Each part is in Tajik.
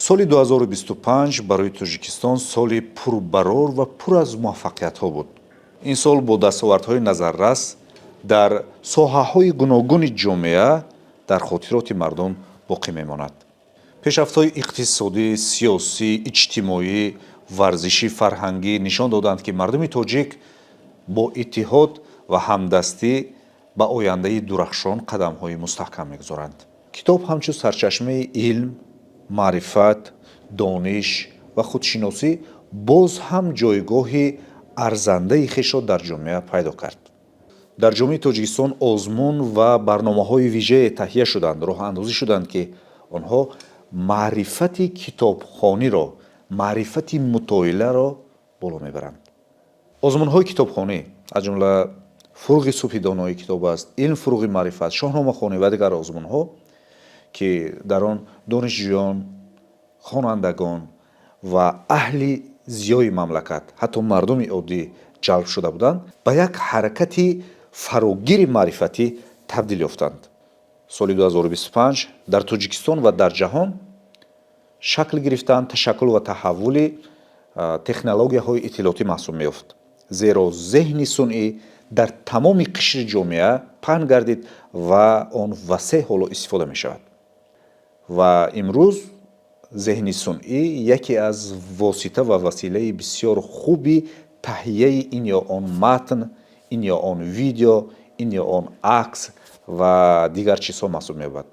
соли 2025 барои Тоҷикистон соли пурбарор ва пур аз муваффақиятҳо буд. ин сол бо дастовардҳои назаррас дар соҳаҳои гуногуни ҷомеа дар хотироти мардум боқӣ мемонад. пешрафтҳои иқтисодӣ, сиёсӣ, иҷтимоӣ, варзишӣ, фарҳангӣ нишон доданд, ки мардуми тоҷик бо иттиҳод ва ҳамдастӣ ба ояндаи дурахшон қадамҳои мустаҳкам мегузоранд. китоб ҳамчун сарчашмаи илм, маърифат, дониш ва худшиносӣ боз ҳам ҷойгоҳи арзандаи хешро дар ҷомеа пайдо кард. дар ҷомеаи Тоҷикистон озмун ва барномаҳои вижае таҳия шуданд, роҳандозӣ шуданд, ки онҳо маърифати китобхониро, маърифати мутоиларо боло мебаранд. озмунҳои китобхонӣ аз ҷумла фурӯғи субҳи донои китоб аст, илм фурӯғи маърифат, шоҳномахонӣ ва дигар озмунҳо, ки дар он донишҷӯён, хонандагон ва аҳли зиёи мамлакат, ҳатто мардуми оддӣ ҷалб шуда буданд, ба як ҳаракати фарогири маърифатӣ табдил ёфтанд. соли 2025 дар Тоҷикистон ва дар ҷаҳон шакл гирифтан ташаккул ва таҳаввули технологияҳои иттилоотӣ маҳсуб меёфт, зеро зеҳни сунъӣ дар тамоми қишри ҷомеа паҳн гардид ва он васеъ ҳоло истифода мешавад. ва имрӯз зеҳни сунъӣ яке аз восита ва василаи бисёр хуби таҳияи ин ё он матн, ин ё он видео, ин ё он акс ва дигар чизҳо маҳсуб меёбад.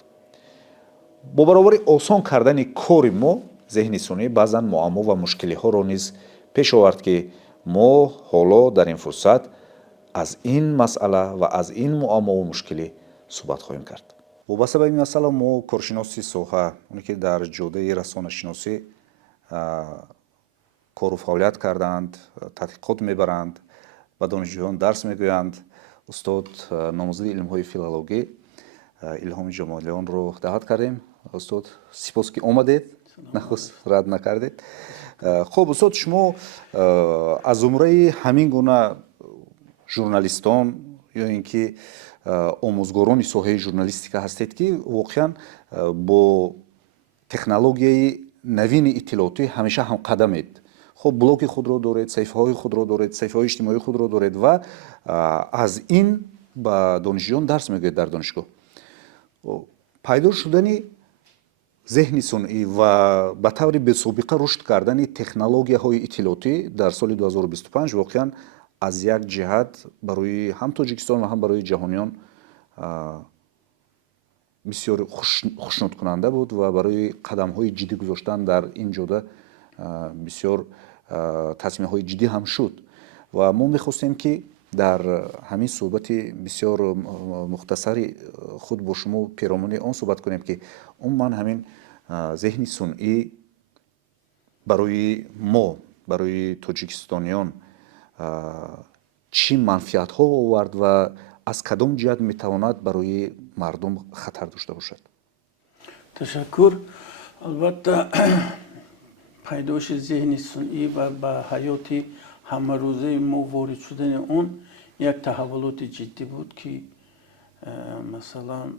бо баробари осон кардани кори мо, зеҳни сунъӣ баъзан муаммо ва мушкилиҳоро низ пеш овард, ки мо ҳоло дар ин фурсат аз ин масъала ва аз ин муаммову мушкилӣ суҳбат хоҳем кард. вобаста ба ин масъала мо коршиноси соҳа, оне ки дар ҷодаи расонашиносӣ кору фаъолият карданд, тадқиқот мебаранд, ба донишҷӯён дарс мегӯянд, устод номузади илмҳои филологӣ Илҳоми Ҷамолиёнро даъват кардем. устод сипос ки омадед, нахуст рад накардед. хуб устод, шумо аз зумраи ҳамин гуна журналистон ё ин ки омӯзгорони соҳаи журналистика ҳастед, ки воқеан бо технологияи навини иттилоотӣ ҳамеша ҳамқадамед. хуб блоги худро доред, саҳифаҳои худро доред, саҳифаҳои иҷтимоии худро доред ва аз ин ба донишҷӯён дарс мегӯед дар донишгоҳ. пайдо шудани зеҳни сунъӣ ва ба таври бесобиқа рушд кардани технологияҳои иттилоотӣ дар соли 2025 воқеан аз як ҷиҳат барои ҳам Тоҷикистон ва ҳам барои ҷаҳониён бисёр хушнудкунанда буд ва барои қадамҳои ҷиддӣ гузоштан дар ин ҷода бисёр тасмияҳои ҷиддӣ ҳам шуд. ва мо мехостем, ки дар ҳамин суҳбати бисёр мухтасари худ бо шумо пиромони он суҳбат кунем, ки умуман ҳамин зеҳни сунъӣ барои мо, барои тоҷикистониён чӣ манфиатҳо овард ва аз кадом ҷиҳат метавонад барои мардум хатар дошта бошад? ташаккур. албатта пайдоши зеҳни сунъӣ ва ба ҳаёти ҳамарӯзаи мо ворид шудани он як таҳаввулоти ҷиддӣ буд, ки масалан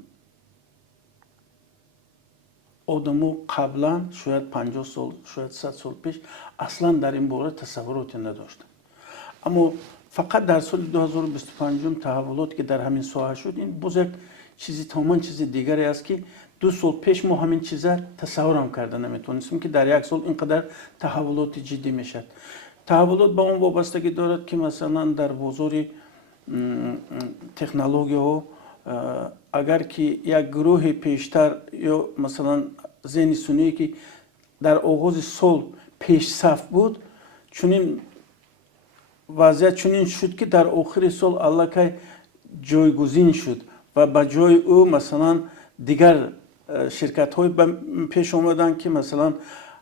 одамо қаблан шояд 50 сол, шояд 100 сол пеш аслан дар ин бора тасаввуроте надоштанд. аммо фақат дар соли 2025 таҳаввулот ки дар ҳамин соҳа шуд, ин боз як чизи тамоман чизи дигаре аст, ки 2 сол пеш мо ҳамин чиза тасаввурам карда наметонистем, ки дар як сол инқадар таҳаввулоти ҷиддӣ мешавад. таҳаввулот ба он вобастагӣ дорад, ки масалан дар бозори технологияҳо агар ки як гурӯҳи пештар ё масалан зеҳни сунъие ки дар оғози сол пешсаф буд, чунин вазъият чунин шуд, ки дар охири сол аллакай ҷойгузин шуд ва ба ҷои ӯ масалан дигар ширкатҳои пеш омаданд, ки масалан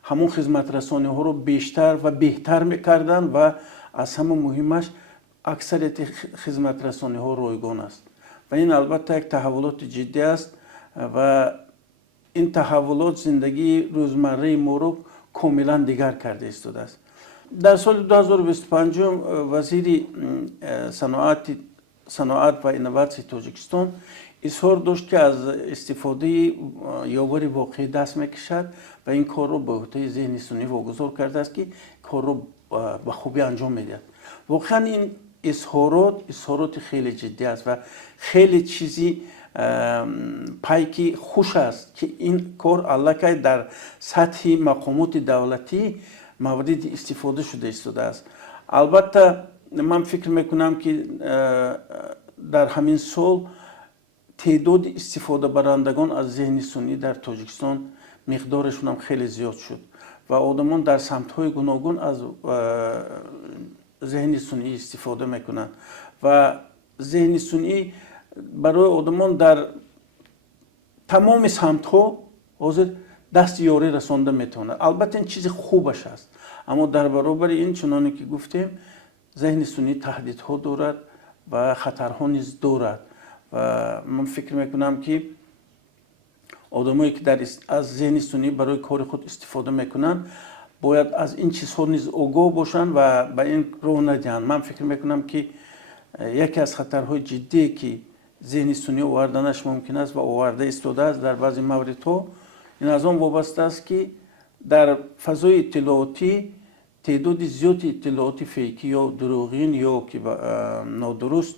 ҳамон хизматрасониҳоро бештар ва беҳтар мекарданд ва аз ҳама муҳимаш аксарияти хизматрасониҳо ройгон аст. ва ин албатта як таҳаввулоти ҷиддӣ аст ва ин таҳаввулот зиндагии рӯзмарраи моро комилан дигар карда истодааст. дар соли 2025 вазири саноати صناعت و اینوواسیون تاجیکستان اظهار داشت که از استفاده یاور واقعی دست میکشد و این کار رو به عهده ذهن سنی واگذار کرده است که کار رو به خوبی انجام میدهد. واقعا این اظهارات خیلی جدی است و خیلی چیزی پایکی خوش است که این کار علاقه در سطح مقامات دولتی مورد استفاده شده است. البته من فکر میکنم که در همین سال تعداد استفاده برندگان از ذهن سنی در تاجیکستان مقدارشون هم خیلی زیاد شد و آدمان در سمت‌های گوناگون از ذهن سنی استفاده میکنن و ذهن سنی برای آدمان در تمام سمت‌ها حاضر دست یاری رسانده میتونه. البته این چیز خوبش است، اما در برابر این چنانه که گفتیم ذهن سنی تهدیدها دارد و خطرها نیز دارد و من فکر میکنم که آدمایی که از ذهن سنی برای کار خود استفاده میکنن باید از این چیزها نیز آگاه باشن و به این راه ندهند. من فکر میکنم که یکی از خطرهای جدی که ذهن سنی آوردنش ممکن است و آورده ایستاده است در بعضی موردها این از آن وابسته است که در فضای اطلاعاتی تعداد زیادی اطلاعات فیکی یا دروغین یا که نادرست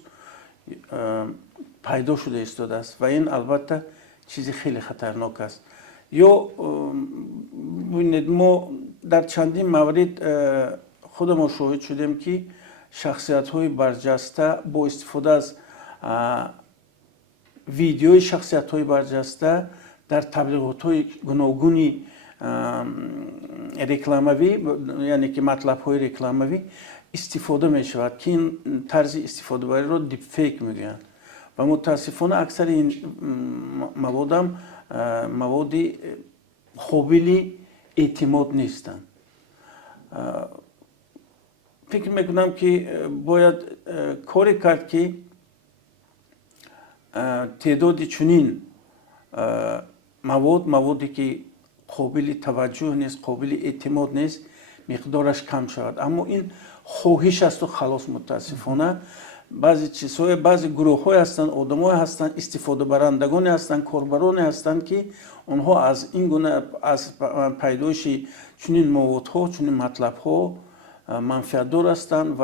پیدا شده ایستاده است و این البته چیزی خیلی خطرناک است. یا ببینید ما در چندین مورد خود ما شاهد شدیم که شخصیت‌های برجسته با استفاده از ویدیوی شخصیت‌های برجسته در تبلیغات‌های گوناگونی رکلاموی یعنی که مطلب‌های رکلاموی استفاده می‌شود که این طرز استفاده برای را دیپ فیک می‌گویند و متاسفانه اکثر این مواد هم مواد قابل اعتماد نیستند. فکر میکنم که باید کاری کرد که تعداد چنین موادی که قابل توجه نیست، قابل اعتماد نیست مقدارش کم شود. اما این خواهش است و خلاص. متاسفانه بعضی چیزهای بعضی گروه‌های هستند، آدم‌ها هستند، استفاده برندگان هستند، کاربران هستند که آنها از این گونه از پیدایش چنین موادها، چنین مطلب‌ها منفعت دار هستند و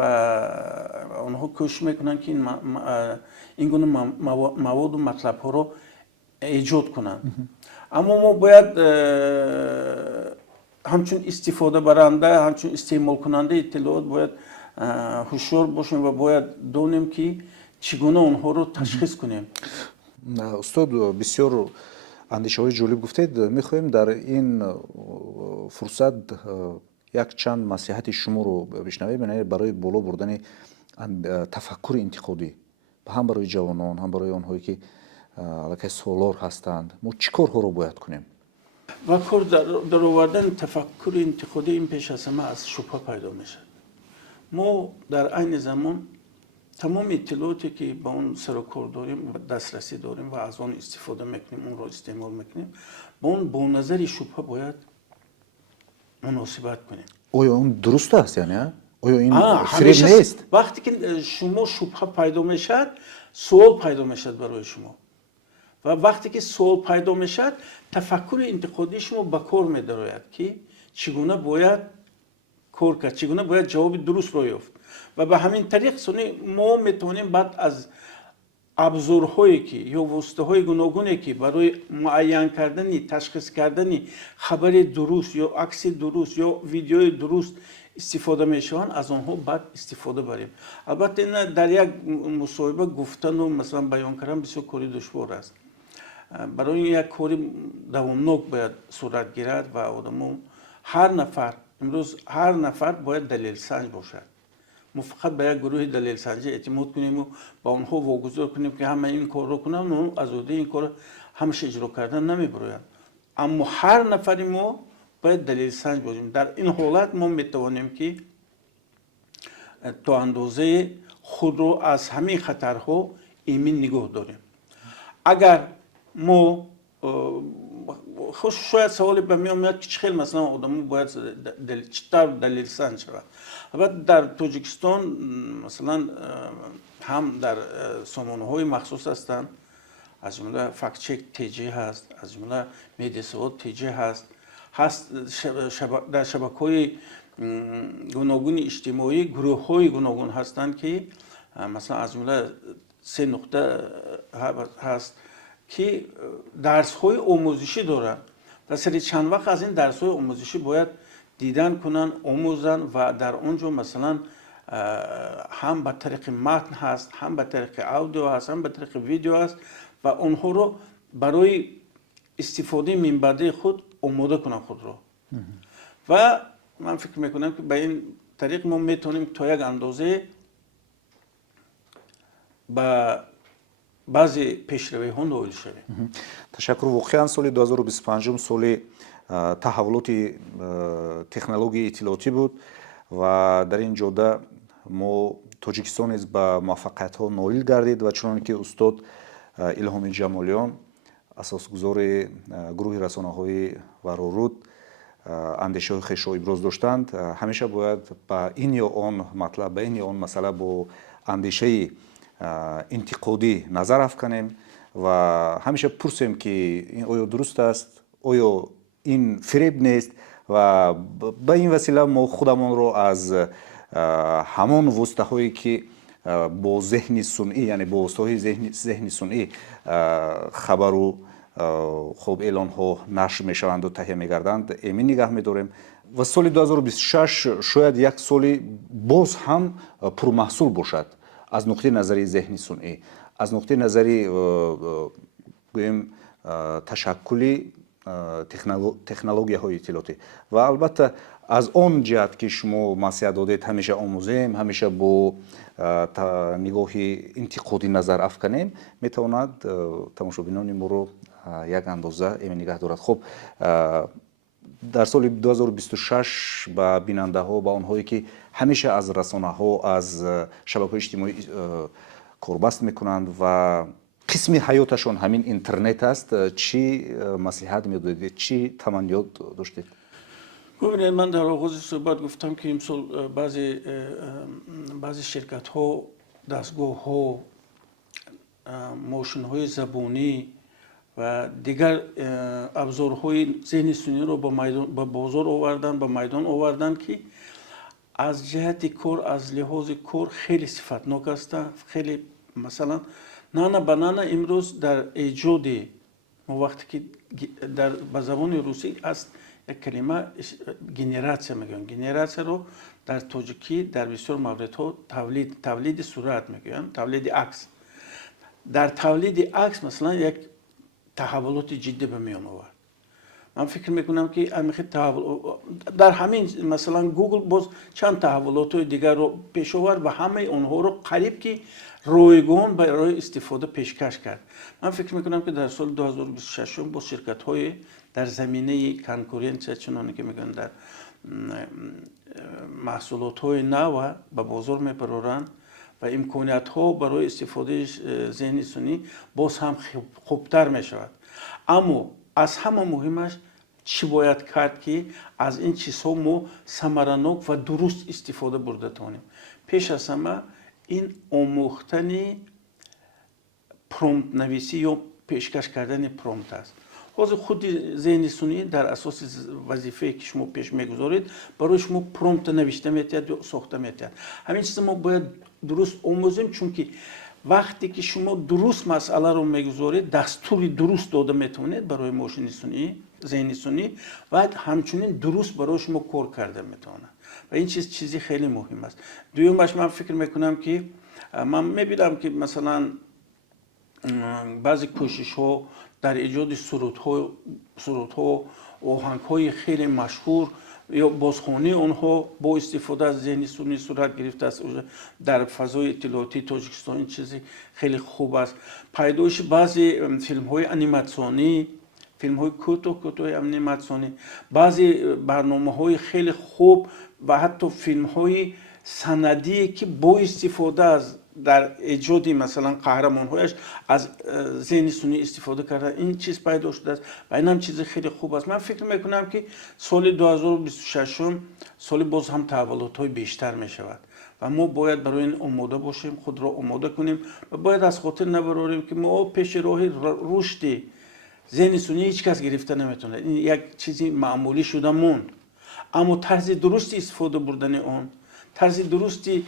آنها کوشش میکنند که این گونه مواد و مطلب‌ها را ایجاد کنند. اما ما باید همچون استفاده برنده، همچون استعمال کننده اطلاعات باید هوشیار باشیم و باید دونیم که چگونه اونها رو تشخیص کنیم. استاد بسیار اندیشه های جالب گفتید. میخواهیم در این فرصت یک چند نصیحت شما رو بشنویم برای بالا بردن تفکر انتقادی هم برای جوانان هم برای آنهایی که علاقه سالار هستند. ما چی کارها رو باید کنیم؟ و کار در آوردن تفکر انتقادی این پیش از همه از شبهه پیدا میشه. ما در عین زمان تمام اطلاعاتی که با اون سر و کار داریم و دسترسی داریم و از اون استفاده میکنیم، اون رو استعمال میکنیم، با اون با نظر شبهه باید مناسبت کنیم. آیا اون درست است یعنی؟ آیا این فریب نیست؟ وقتی که شما شبهه پیدا میشد سوال پیدا میشد برای شما و وقتی که سوال پیدا میشد تفکر انتقادی شما به کار می‌دراید که چگونه باید کار کرد، چگونه باید جواب درست رو یافت و به همین طریق ما میتونیم بعد از ابزارهایی که یا واسطه‌های گوناگونی که برای معین کردن تشخیص کردن خبر درست یا عکس درست یا ویدیوی درست استفاده میشوند از آنها بعد استفاده بریم. البته این در یک مصاحبه گفتن و مثلا بیان کردن بسیار کاری دشوار است. برای یک کاری دوامناک باید صورت گیرد و آدم‌ها امروز هر نفر باید دلیل سنج باشد. ما فقط به یک گروه دلیل سنجی اعتماد کنیم و با آنها واگذار کنیم که همه این کار رو کنم و از عهده این کار همش اجرا کردن نمیبراید. اما هر نفری ما باید دلیل سنج باشیم. در این حالت ما میتوانیم که تا اندازه خود رو از همه خطرها ایمن نگاه داریم. اگر ما خوش شاید سوالی به میاد میاد که خیلی مثلا آدمو باید چطور دلیلسان شود. البته در تاجیکستان مثلا هم در سامانه‌های مخصوص هستند، از جمله فکت چک تیجی هست، از جمله مدیسود تیجی هست در شبکه‌های گوناگون اجتماعی گروه‌های گوناگون هستند که مثلا از جمله 3 نقطه هست که درس‌های آموزشی دارند و سری چند وقت از این درس‌های آموزشی باید دیدن کنن، آموزن و در اونجا مثلا هم به طریق متن هست، هم به طریق اودیو هست، هم به طریق ویدیو هست و اونها رو برای استفاده من بعد خود آماده کنن خود رو. و من فکر میکنم که به این طریق ما میتونیم تا یک اندازه با بعضی پیشروی ها نائل شویم. تشکر. واقعا سال 2025 سال تحولات تکنولوژی اطلاعاتی بود و در این جاده ما تاجیکستان نیز به موفقیت ها نائل گردید و چنانکه که استاد الهامی جمالیان اساسگذار گروه رسانه‌های ورورود اندیشه های خویش را ابراز داشتند، همیشه باید به این یا آن مطلب، به این یا آن مسئله با اندیشه انتقادی نظر افکنیم و همیشه پرسیم که این آیا درست است، آیا این فریب نیست و به این وسیله ما خودمان را از همان واسطه هایی که با ذهن صنعی، یعنی با واسطه های ذهن صنعی خبر و خوب اعلان ها نشر می شوند و تهیه می گردند ایمن نگاه می داریم و سال 2026 شاید یک سال باز هم پرمحصول باشد از نقطه نظری ذهن صنعی، از نقطه نظری گویم تشکلی تکنولوژی های اطلاعاتی و البته از آن جهت که شما مسئله دادید همیشه آموزیم، همیشه با نگاه انتقادی نظر افکنیم، میتواند تماشابینان ما رو یک اندازه ایمن نگاه دارد. خب در سال 2026 به بیننده ها، به آنهایی که همیشه از رسانه ها، از شبکه اجتماعی کاربست میکنند و قسمی حیاتشون همین اینترنت است، چی مصلحت میدادید، چی تمنیات داشتید؟ ببینید، من در آغاز صحبت گفتم که امسال بعضی شرکت ها، دستگاه ها، ماشین های زبانی و دیگر ابزارهای ذهن صنعی رو به بازار آوردن، به میدان آوردن که از جهت کار، از لحاظ کار خیلی صفتناک هستند. خیلی مثلا نانا بنانا امروز در ایجاد ما وقتی که به زبان روسی است یک کلمه گنراتسیا میگن. گنراتسیا رو در تاجیکی در بسیار موردها تولید صورت میگن، تولید عکس. در تولید عکس مثلا یک تحولات جدی به میان آورد. من فکر میکنم که در همین مثلا گوگل باز چند تحولات دیگر رو پیش آورد و همه اونها رو قریب که رایگان برای استفاده پیشکش کرد. من فکر میکنم که در سال 2026 با شرکت های در زمینه کنکورنس، چنانه که میگن در محصولات های نو به بازار میبرند و امکانیت ها برای استفاده ذهن صنعی باز هم خوبتر می شود. اما از همه مهمش چی باید کرد که از این چیزها ما ثمرناک و درست استفاده برده تانیم؟ پیش از همه این آموختن پرومپت نویسی یا پیشکش کردن پرومپت است. باز خود ذهن صنعی در اساس وظیفه که شما پیش میگذارید برای شما پرومپت نوشته میتید یا ساخته میتید. همین چیز ما باید درست آموزیم، چون که وقتی که شما درست مسئله رو میگذارید دستوری درست داده میتونید برای ماشین صنعی، ذهن صنعی و همچنین درست برای شما کار کرده میتونه و این چیزی خیلی مهم است. دومش من فکر میکنم که من میبینم که مثلا بعضی کوشش ها در ایجاد سرود ها آهنگ های خیلی مشهور یا بازخوانی اونها با استفاده از ذهن صنعی صورت گرفته است در فضای اطلاعاتی تاجیکستان. این چیزی خیلی خوب است. پیدایش بعضی فیلم های انیماسیونی، فیلم های کوتاه انیماسیونی، بعضی برنامه های خیلی خوب و حتی فیلم های سندی که با استفاده از در ایجادی مثلا قهرمان‌هایش از ذهن سنی استفاده کرده. این چیز پیدا شده است و این هم چیز خیلی خوب است. من فکر میکنم که سال 2026 سال باز هم تحولات‌های بیشتر میشود و ما باید برای این آماده باشیم، خود را آماده کنیم و باید از خاطر نبراریم که ما پیش راه رشد ذهن سنی هیچ کس گرفته نمیتونه. این یک چیزی معمولی شده موند. اما طرز درستی استفاده بردن آن، طرز درستی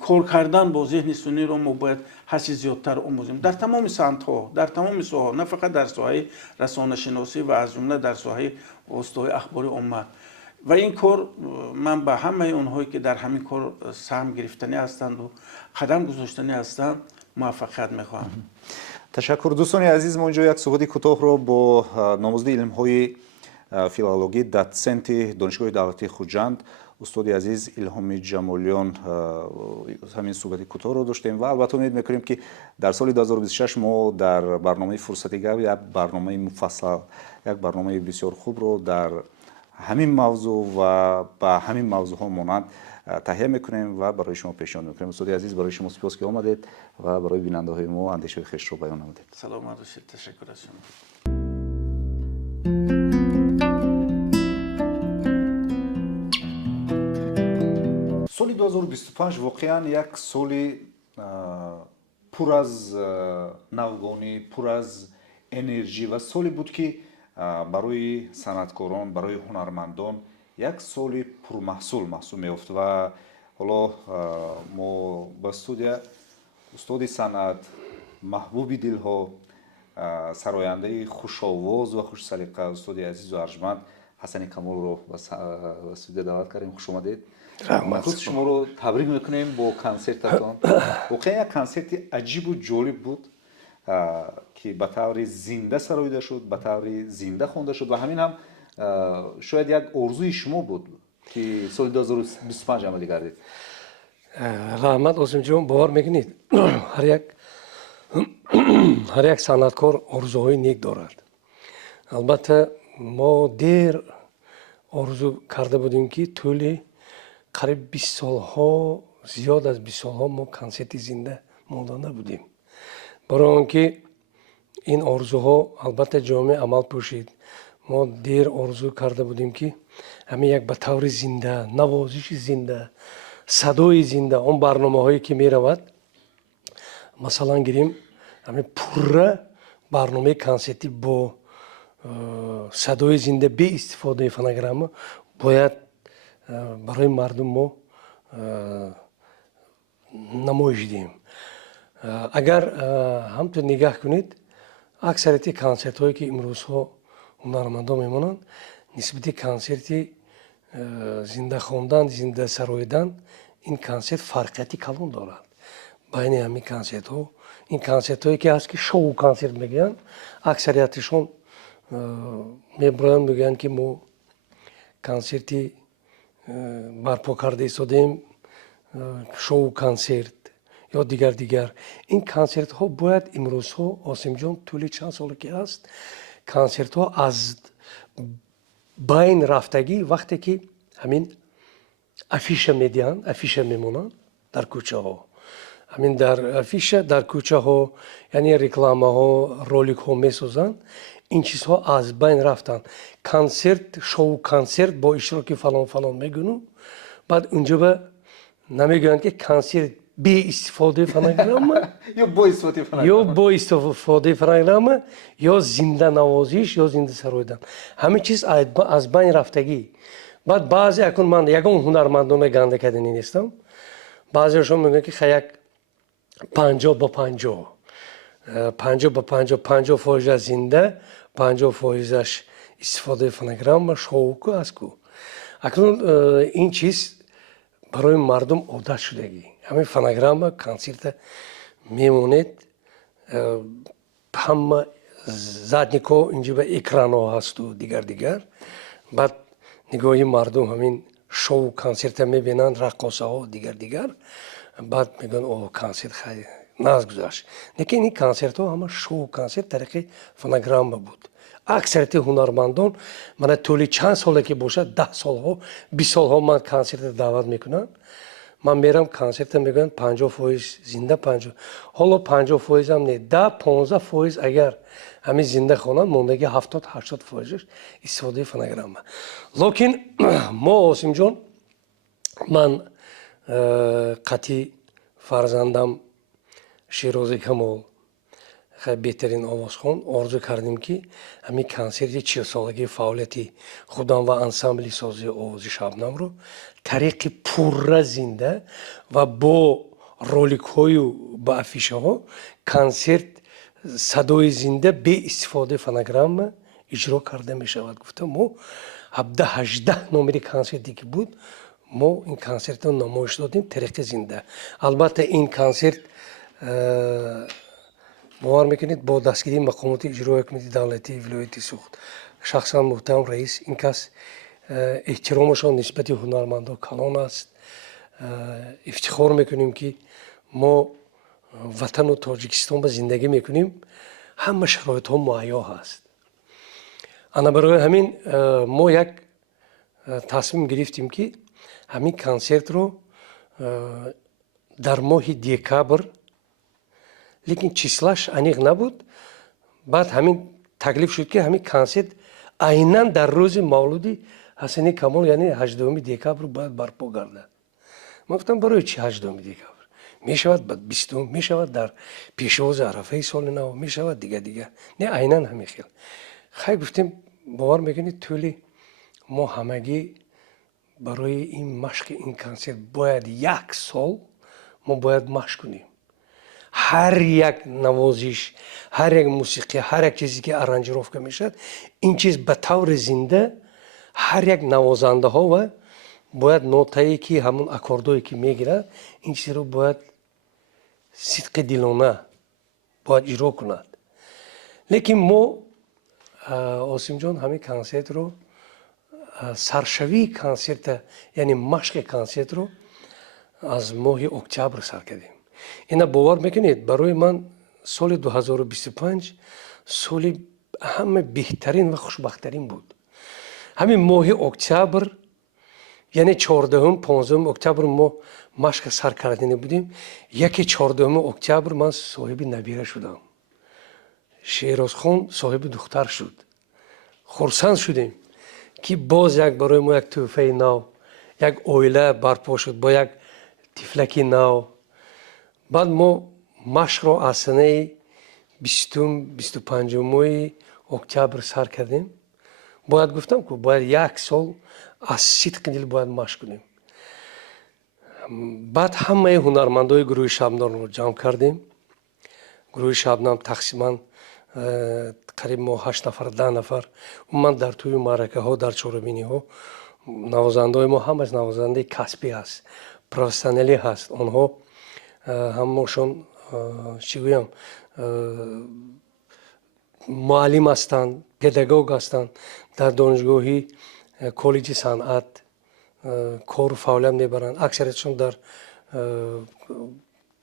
کار کردن با ذهن سنی رو ما باید هرچی زیادتر آموزیم در تمام سمت‌ها، در تمام ساحات، نه فقط در ساحه رسانه شناسی و از جمله در ساحه واسطه‌های اخباری عامه. و این کار من به همه اونهایی که در همین کار سهم گرفتنی هستند و قدم گذاشتنی هستند موفقیت میخواهم. تشکر دوستان عزیز. ما اینجا یک صحبت کوتاه رو با نامزد علم‌های فیلولوژی دوسنت دانشگاه دولتی خوجند استاد عزیز الهامی جمالیان همین صحبت کوتاه رو داشتیم و البته امید میکنیم که در سال 2026 ما در برنامه فرصت گپ یک برنامه مفصل، یک برنامه بسیار خوب رو در همین موضوع و با همین موضوع ها مانند تهیه میکنیم و برای شما پیشنهاد میکنیم. استاد عزیز برای شما سپاس که آمدید و برای بیننده های ما اندیشه خویش رو بیان نمودید. سلامت باشید. تشکر از شما. سال 2025 واقعا یک سال پر از نوگانی، پر از انرژی و سالی بود که برای صنعتکاران، برای هنرمندان یک سال پرمحصول محسوب می‌افت و حالا ما با استاد صنعت، محبوب دلها، سراینده خوش آواز و خوش سلیقه استاد عزیز و ارجمند حسن کمال رو به استودیو دعوت کردیم. خوش آمدید. خود شما رو تبریک میکنیم با کنسرتتان. واقعا یک کنسرت عجیب و جالب بود که به طور زنده سراییده شد، به طور زنده خوانده شد و همین هم شاید یک آرزوی شما بود که سال 2025 عملی کردید. رحمت عاصم جان، باور میکنید هر یک صنعتکار آرزوهای نیک دارد. البته ما دیر آرزو کرده بودیم که طول قریب 20 سالها، زیاد از 20 سالها ما کنسرت زنده ماندانده بودیم. برای آنکه این آرزوها البته جامعه عمل پوشید. ما دیر آرزو کرده بودیم که همین یک به طور زنده، نوازش زنده، صدای زنده، اون برنامه هایی که می رود، مثلا گیریم همین پوره برنامه کنسرتی با صدای زنده به استفاده فونوگرام باید برای مردم ما نمایش دهیم. اگر همطور نگاه کنید اکثریت کنسرت هایی که امروز ها هنرمندان میمونند نسبت کنسرتی زنده خواندن، زنده سراییدن، این کنسرت فرقیتی کلان دارد بین همین کنسرت ها. این کنسرت هایی که هست که شو کنسرت میگن، اکثریتشون میگن که ما کنسرتی برپا کرده ایستادیم، شو کنسرت یا دیگر. این کنسرت ها باید امروز ها عاصم جان طول چند سال که هست کنسرت ها از بین رفتگی وقتی که همین افیش میدین، افیش میمونن در کوچه ها، همین در افیش در کوچه ها یعنی رکلامه ها، رولیک ها میسازن، این چیزها از بین رفتن. کنسرت، شو کنسرت با اشتراک فلان میگونن، بعد اونجا به نمیگن که کنسرت بی استفاده فونوگرام یا با استفاده فونوگرام یا زنده نوازش یا زنده سراییدن، همه چیز از بین رفتگی. بعد بعضی اکن من یگان هنرمندان گنده کردنی نیستم، بعضیشون میگن که خیلی 50% زنده، 50% استفاده فونوگرام و شوکو است کو. اکنون این چیز برای مردم عادت شدگی. همین فونوگرام کنسرت میمونید، همه زدنیکو اینجا به اکران ها هست و دیگر. بعد نگاهی مردم همین شو کنسرت میبینن، رقاصه ها و دیگر. بعد میگن اوه کنسرت خیلی ناز گذاشت. لیکن این کنسرت ها همه شو کنسرت طریق فونوگرام بود. اکثریت هنرمندان من طولی چند ساله که باشه 10 سالها 20 سالها من کنسرت دعوت میکنن. من میرم کنسرت میگن 50% زنده 50 حالا 50% هم نه 10-15% اگر همین زنده خونن موندگی 70-80% استفاده فونوگرام. لکن ما آسیم جان من قطعی فرزندم شیروزی کمال خیلی بهترین آوازخوان آرزو کردیم که همین کنسرت 40 سالگی فعالیتی خودم و انسامبلی سازی آوازی شبنم رو طریق پورا زنده و با رولیک های و با افیشه ها کنسرت صدای زنده به استفاده فونوگرام اجرا کرده می شود. گفتم ما 17-18 نمره کنسرتی که بود ما این کنسرت رو نمایش دادیم طریق زنده. البته این کنسرت باور میکنید با دستگیری مقامات اجرای حکومت دولتی ولایت سوخت شخصا محترم رئیس این کس احترامشان نسبت هنرمندا کلان است. افتخار میکنیم که ما وطن و تاجیکستان با زندگی میکنیم همه شرایط ها مهیا هست. انا برای همین ما یک تصمیم گرفتیم که همین کنسرت رو در ماه دکبر لیکن چیسلاش انیق نبود بعد همین تکلیف شد که همین کنسرت عیناً در روز مولودی حسین کمال یعنی 18 دکبر باید برپا گردد. من گفتم برای چی 18 دکبر میشود بعد 20 میشود در پیشواز عرفه سال نو میشود دیگه نه عیناً همین خیلی گفتیم باور میکنید طولی ما همگی برای این مشق این کنسرت باید 1 سال ما باید مشق کنیم. هر یک نوازش، هر یک موسیقی، هر یک چیزی که ارانجировка میشد این چیز به طور زنده هر یک نوازنده ها و باید نوتایی که همون اکوردایی که میگیره این چیز رو باید صدق دلانه باید اجرا کند. لیکن ما آسیم جان همین کنسرت رو سرشوی کنسرت یعنی مشق کنسرت رو از ماه اکتبر سر کردیم. اینا باور میکنید برای من سال 2025 سال همه بهترین و خوشبختترین بود. همین ماه اکتبر یعنی 14-15 اکتبر ما مشق سر کردنی بودیم. 14 اکتبر من صاحب نبیره شدم. شیراز خان صاحب دختر شد. خرسند شدیم که باز یک برای ما یک تحفه نو یک اویله برپا شد با یک تفلکی نو. بعد ما مشق رو از سنه 20-25 اکتبر سر کردیم. باید گفتم که باید 1 سال از صدق دل باید مشق کنیم. بعد همه هنرمندای گروه شبنم رو جمع کردیم. گروه شبنم تقسیما قریب ما 8 نفر 10 نفر من در توی معرکه ها در چوربینی ها نوازنده ما همش نوازنده کسبی هست پروفسیونالی هست. آنها همشون چی گویم معلم هستند پداگوگ هستند در دانشگاهی کالج صنعت کار فعالیت میبرند. اکثرشون در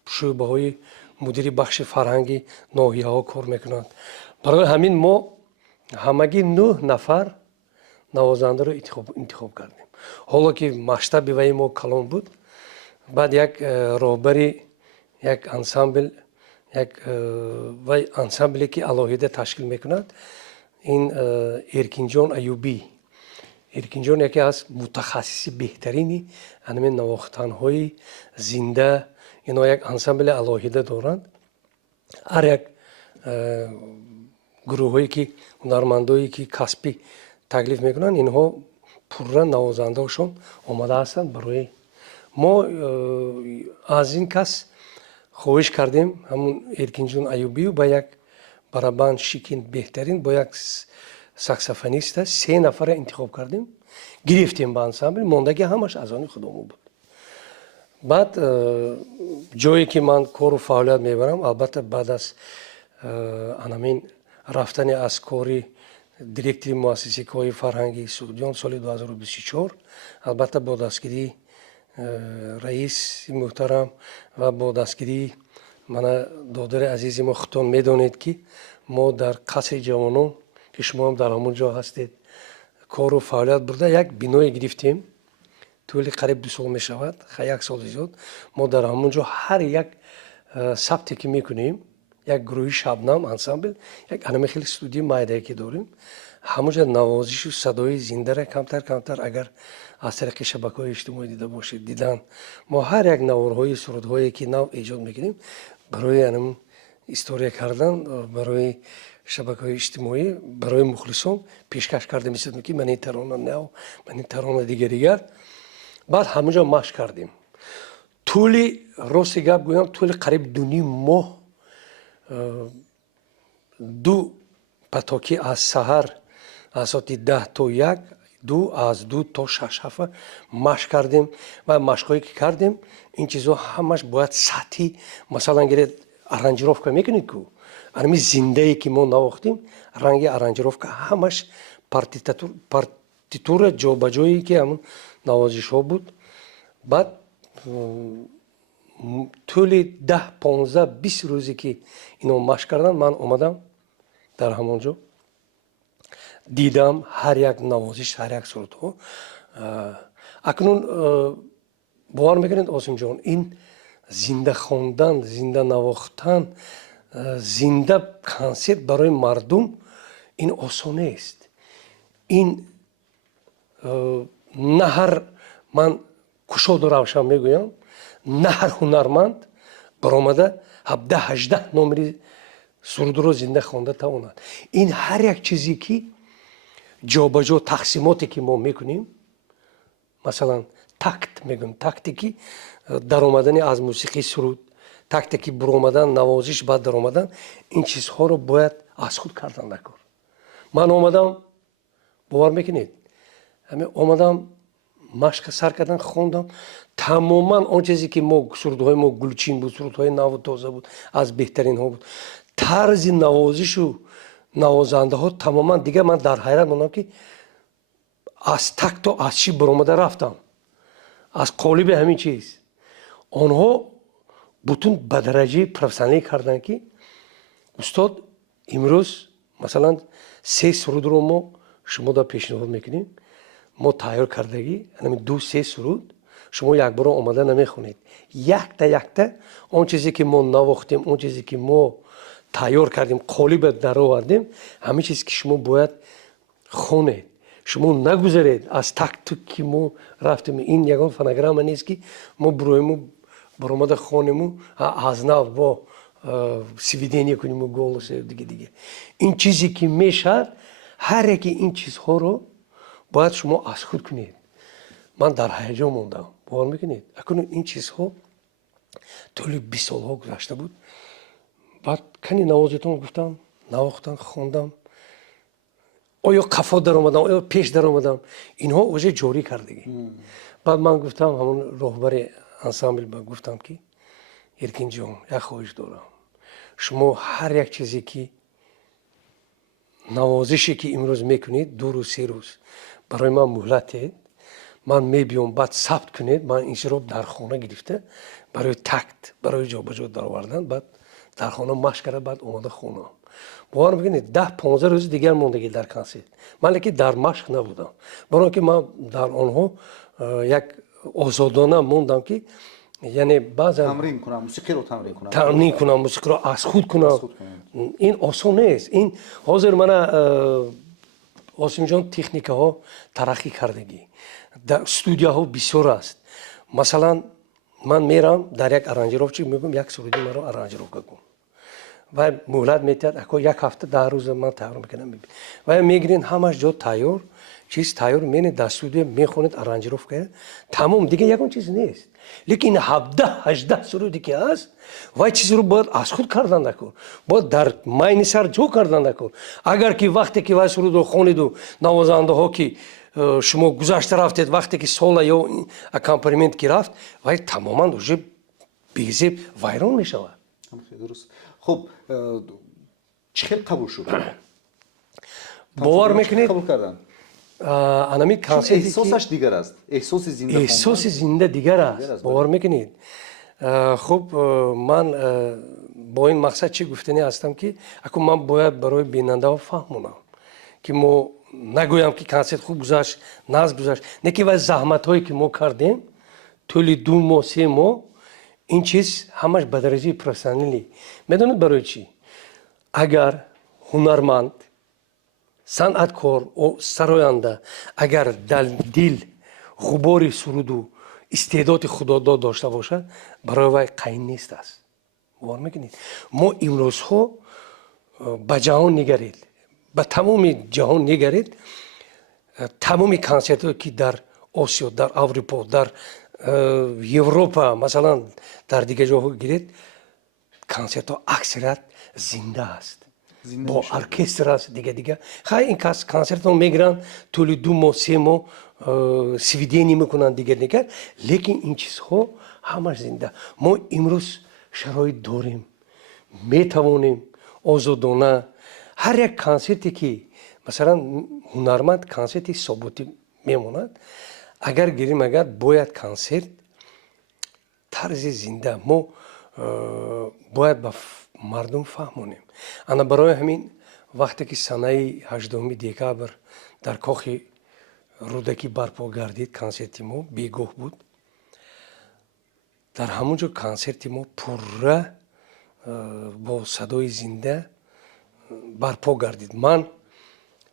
شعبه های مدیری بخش فرهنگی ناحیه ها کار میکنند. برای همین ما همگی 9 نفر نوازنده رو انتخاب کردیم. حالا که مشتب وی ما کلان بود بعد یک راهبری یک انسامبل یک وی انسامبلی که علاهیده تشکیل میکند این ارکین جان ایوبی. ارکین جان یکی از متخصصی بهترینی همین نواختن های زنده اینا یک انسامبل علاهیده دارند. هر یک گروه هایی که هنرمندایی که کسبی تکلیف میکنن اینها پورا نوازنده هاشون آماده هستند. برای ما از این کس خواهش کردیم همون ارکین جان ایوبی با یک برابند شیکین بهترین با یک ساکسوفونیست 3 نفر انتخاب کردیم گرفتیم با انسامبل موندگی همش از آن خودمون بود. بعد جایی که من کار و فعالیت میبرم البته بعد از همین رفتن از کاری دیرکتوری مؤسسه کاری فرهنگی سعودیان سال 2024 البته با دستگیری رئیس محترم و با دستگیری من دادر عزیزی ما خودتون میدونید که ما در قصر جوانان که شما هم در همون جا هستید کار و فعالیت برده یک بینای گرفتیم طول قریب 2 سال می شود، 1 سال زیاد ما در همونجا هر یک ثبتی که میکنیم، یک گروه شبنم انسامبل، یک انیمه خیلی استودیو مایده که داریم، همونجا نوازش و صدای زنده را کمتر اگر از طریق شبکه‌های اجتماعی دیده باشید دیدن، ما هر یک نوارهای سرودهایی که نو ایجاد میکنیم برای انم استوریا کردن، برای شبکه‌های اجتماعی، برای مخلصان پیشکش کرده میشد که من این ترانه نو، من این ترانه دیگر بعد همونجا مشق کردیم. طول راست گپ گویم طول قریب 2.5 ماه 2 پتاکی از سحر از ساعت 10 تا 1 از 2 تا 6 هفته مشق کردیم و مشقایی که کردیم این چیزها همش باید سطحی مثلا گرید ارانجировка میکنید که همین زنده ای که ما نواختیم رنگ ارانجировка همش پارتیتور جابجایی که همون نوازش ها بود. بعد طول 10 15 20 روزی که اینو مشق کردم من اومدم در همونجا دیدم هر یک نوازش هر یک صورت ها. اکنون باور میکنید آسیم جان این زنده خواندن، زنده نواختن، زنده کنسرت برای مردم این آسان است. این نه هر من کشاد و روشن میگویم نه هر هنرمند برآمده 17 18 نمره سرود رو زنده خوانده تواند. این هر یک چیزی که جابجا تقسیماتی که ما میکنیم مثلا تکت میگم تکتی که در آمدن از موسیقی سرود تکتی که برآمدن نوازش بعد در آمدن این چیزها رو باید از خود کردن نکن. من آمدم باور میکنید همین آمدم مشق سر کردن خوندم تماما آن چیزی که ما سرودهای ما گلچین بود سرودهای نو و تازه بود از بهترین ها بود طرز نوازش و نوازنده ها تماما دیگه من در حیرت موندم که از تک تا از چی برآمده رفتم از قالب همین چیز آنها بتون به درجه پروفسیونالی کردن که استاد امروز مثلا 3 سرود رو ما شما دا پیشنهاد میکنیم ما تیار کردگی همین 2 3 سرود شما یک بار آماده نمیخونید یک تا اون چیزی که ما نواختیم اون چیزی که ما تیار کردیم قالب در آوردیم همه چیزی که شما باید خونید شما نگذارید از تک که ما رفتیم این یگان فنگرام نیست که ما برآمده خونیم از نو با سویدنی کنیم و گولس دیگه این چیزی که میشه هر یکی این چیزها رو باید شما از خود کنید. من در هیجان موندم باور میکنید اکنون این چیزها طول 20 سالها گذشته بود. بعد کنی نوازتون گفتم نواختم خوندم آیا قفا در آمدم آیا پیش در آمدم اینها اوجه جاری کردگی. بعد من گفتم همون راهبر انسامبل گفتم که ایرکین جان یک خواهش دارم شما هر یک چیزی که نوازشی که امروز میکنید 2 روز 3 روز برای من مهلت من میبیام بعد ثبت کنید من این رو در خانه گرفته برای تکت برای جابجا در آوردن بعد در خانه مشق کرده بعد اومده خونه باور میکنید 10 15 روز دیگر موندگی در کنسرت من لیکن در مشق نبودم برای که من در آنها یک آزادانه موندم که یعنی بعضا تمرین کنم موسیقی رو تمرین کنم موسیقی رو از خود کنم این آسان نیست. این حاضر من آسیم جان تکنیک ها ترقی کردگی در استودیو ها بسیار است. مثلا من میرم در یک ارانجировچی میگم یک سرودی مرا ارانجировка کن و مهلت میتاد اکو یک هفته 10 روز من تیار میکنم و میگیرین همش جا تیار چیز تیار مینه در استودیو میخونید ارانجировка تمام دیگه یکون چیز نیست. لیکن 17 18 سرودی که هست و چیز رو باید از خود کردن نکن باید در ماین سر جو کردن نکن. اگر که وقتی که وای سرود رو خونید و نوازنده ها که شما گذشته رفتید وقتی که سولا یا اکامپانیمنت که رفت وای تماما دوجه بیزه وایران میشود. درست. خب چه قبول شد؟ باور میکنید قبول کردن انمی کنسرتی احساسش دیگر است احساس زنده دیگر است باور میکنید. خب من با این مقصد چی گفتنی هستم که اکنون من باید برای بیننده ها فهمونم که ما نگویم که کنسرت خوب گذشت ناز گذشت، نه که وای زحمت هایی که ما کردیم طول 2 ماه 3 ماه این چیز همش به درجه پروفسیونالی. میدونید برای چی؟ اگر هنرمند صنعتکار و سراینده اگر در دل غبار سرود و استعداد خداداد داشته باشد برای وی قین نیست است. باور میکنید؟ ما امروز ها به جهان نگرید، به تمام جهان نگرید، تمام کنسرت ها که در آسیا، در اروپا، در اروپا مثلا در دیگه جاها گیرید کنسرت ها اکثرت زنده است، با ارکستر است دیگه. خیلی این کنسرت ها میگیرن طول 2 ماه 3 ماه سویدینی میکنن دیگه، لیکن این چیزها همش زنده. ما امروز شرایط داریم، میتوانیم آزادانه هر یک کنسرتی که مثلا هنرمند کنسرتی ثابتی میموند، اگر گیریم اگر باید کنسرت طرز زنده ما باید به مردم فهمونیم. انا برای همین وقتی که سنه 18 دکبر در کاخ رودکی برپا گردید کنسرت ما بیگاه بود، در همونجا کنسرت ما پره با صدای زنده برپا گردید. من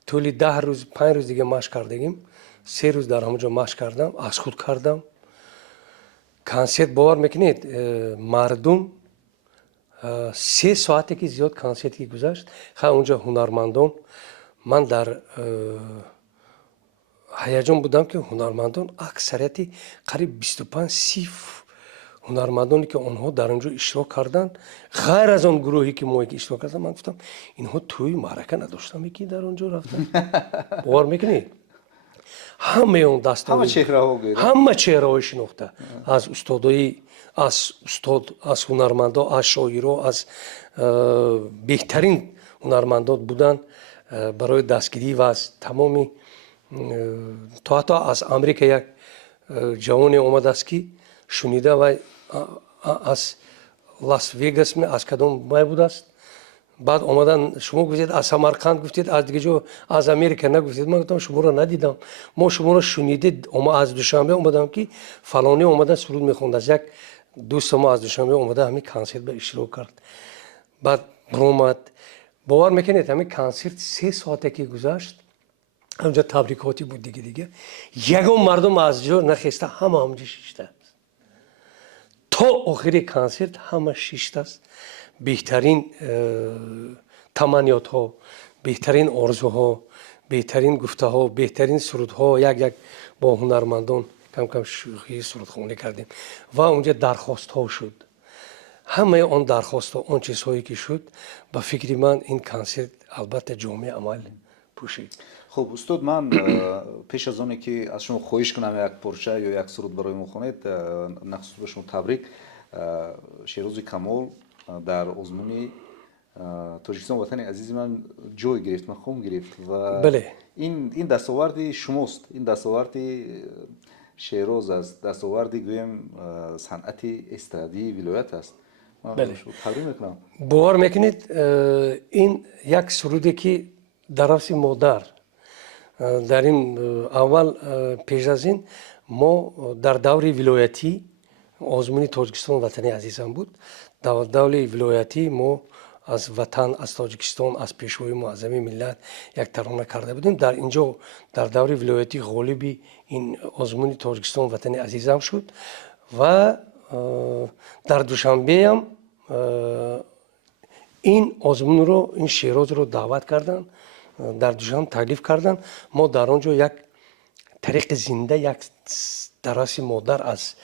طول 10 روز 5 روز دیگه مشق کردیم، 3 روز در همونجا مشق کردم، از خود کردم کنسرت. باور میکنید مردم 3 ساعتی که زیاد کنسرتی گذشت، خیلی اونجا هنرمندان، من در هیجان بودم که هنرمندان اکثریتی قریب 25-30 هنرمندانی که آنها در اونجا اشتراک کردن، غیر از آن گروهی که ما اشتراک کردن، من گفتم اینها توی معرکه نداشتن که در اونجا رفتن. باور میکنید همه اون دستان همه چهره های شناخته، از استادای از هنرمندا، از شاعرها، از بهترین هنرمندان بودن برای دستگیری و از تمامی تا حتی از امریکا یک جوان اومد است که شنیده و از لاس ویگاس از کدام مای بود است، بعد اومدن شما گفتید از سمرقند، گفتید از دیگه جو، از امریکا نگفتید. من گفتم شما رو ندیدم، ما شما رو شنیدید. ما از دوشنبه اومدم که فلانی اومدن سرود میخوند، از یک دوست ما از دوشنبه اومده همین کنسرت به اشتراک کرد، بعد اومد. باور میکنید همین کنسرت 3 ساعته که گذشت، اونجا تبریکاتی بود دیگه یگان مردم از جا نخسته، همونجا شیشته تا آخری کنسرت همه شیشته است. بهترین تمنیات ها، بهترین آرزوها، بهترین گفته ها، بهترین سرودها یک با هنرمندان کم شوخی سرودخوانی کردیم و اونجا درخواست ها شد. همه آن درخواست ها، آن چیزهایی که شد، به فکر من این کنسرت البته جامعه عمل پوشید. خب استاد، من پیش از آنی که از شما خواهش کنم یک پارچه یا یک سرود برای ما خوانید، نخصوص به شما تبریک. شیروز کمال در آزمون تاجیکستان وطن عزیز من جای گرفت، مقام گرفت و بله. این دستاورد شماست، این دستاورد شیراز است، دستاورد گویم صنعت استرادی ولایت است. بله. تبریک میکنم. باور میکنید این یک سرودی که درس مادر در این اول پیش از این ما در دور ولایتی آزمون تاجیکستان وطن عزیزم بود، در دور ولایتی ما از وطن، از تاجیکستان، از پیشوای معظم ملت یک ترانه کرده بودیم. در اینجا در دور ولایتی غالبی این آزمون تاجیکستان وطن عزیزم شد و در دوشنبه هم این آزمون رو، این شیراز رو دعوت کردن، در دوشنبه تکلیف کردن. ما در آنجا یک طریق زنده، یک درس مادر از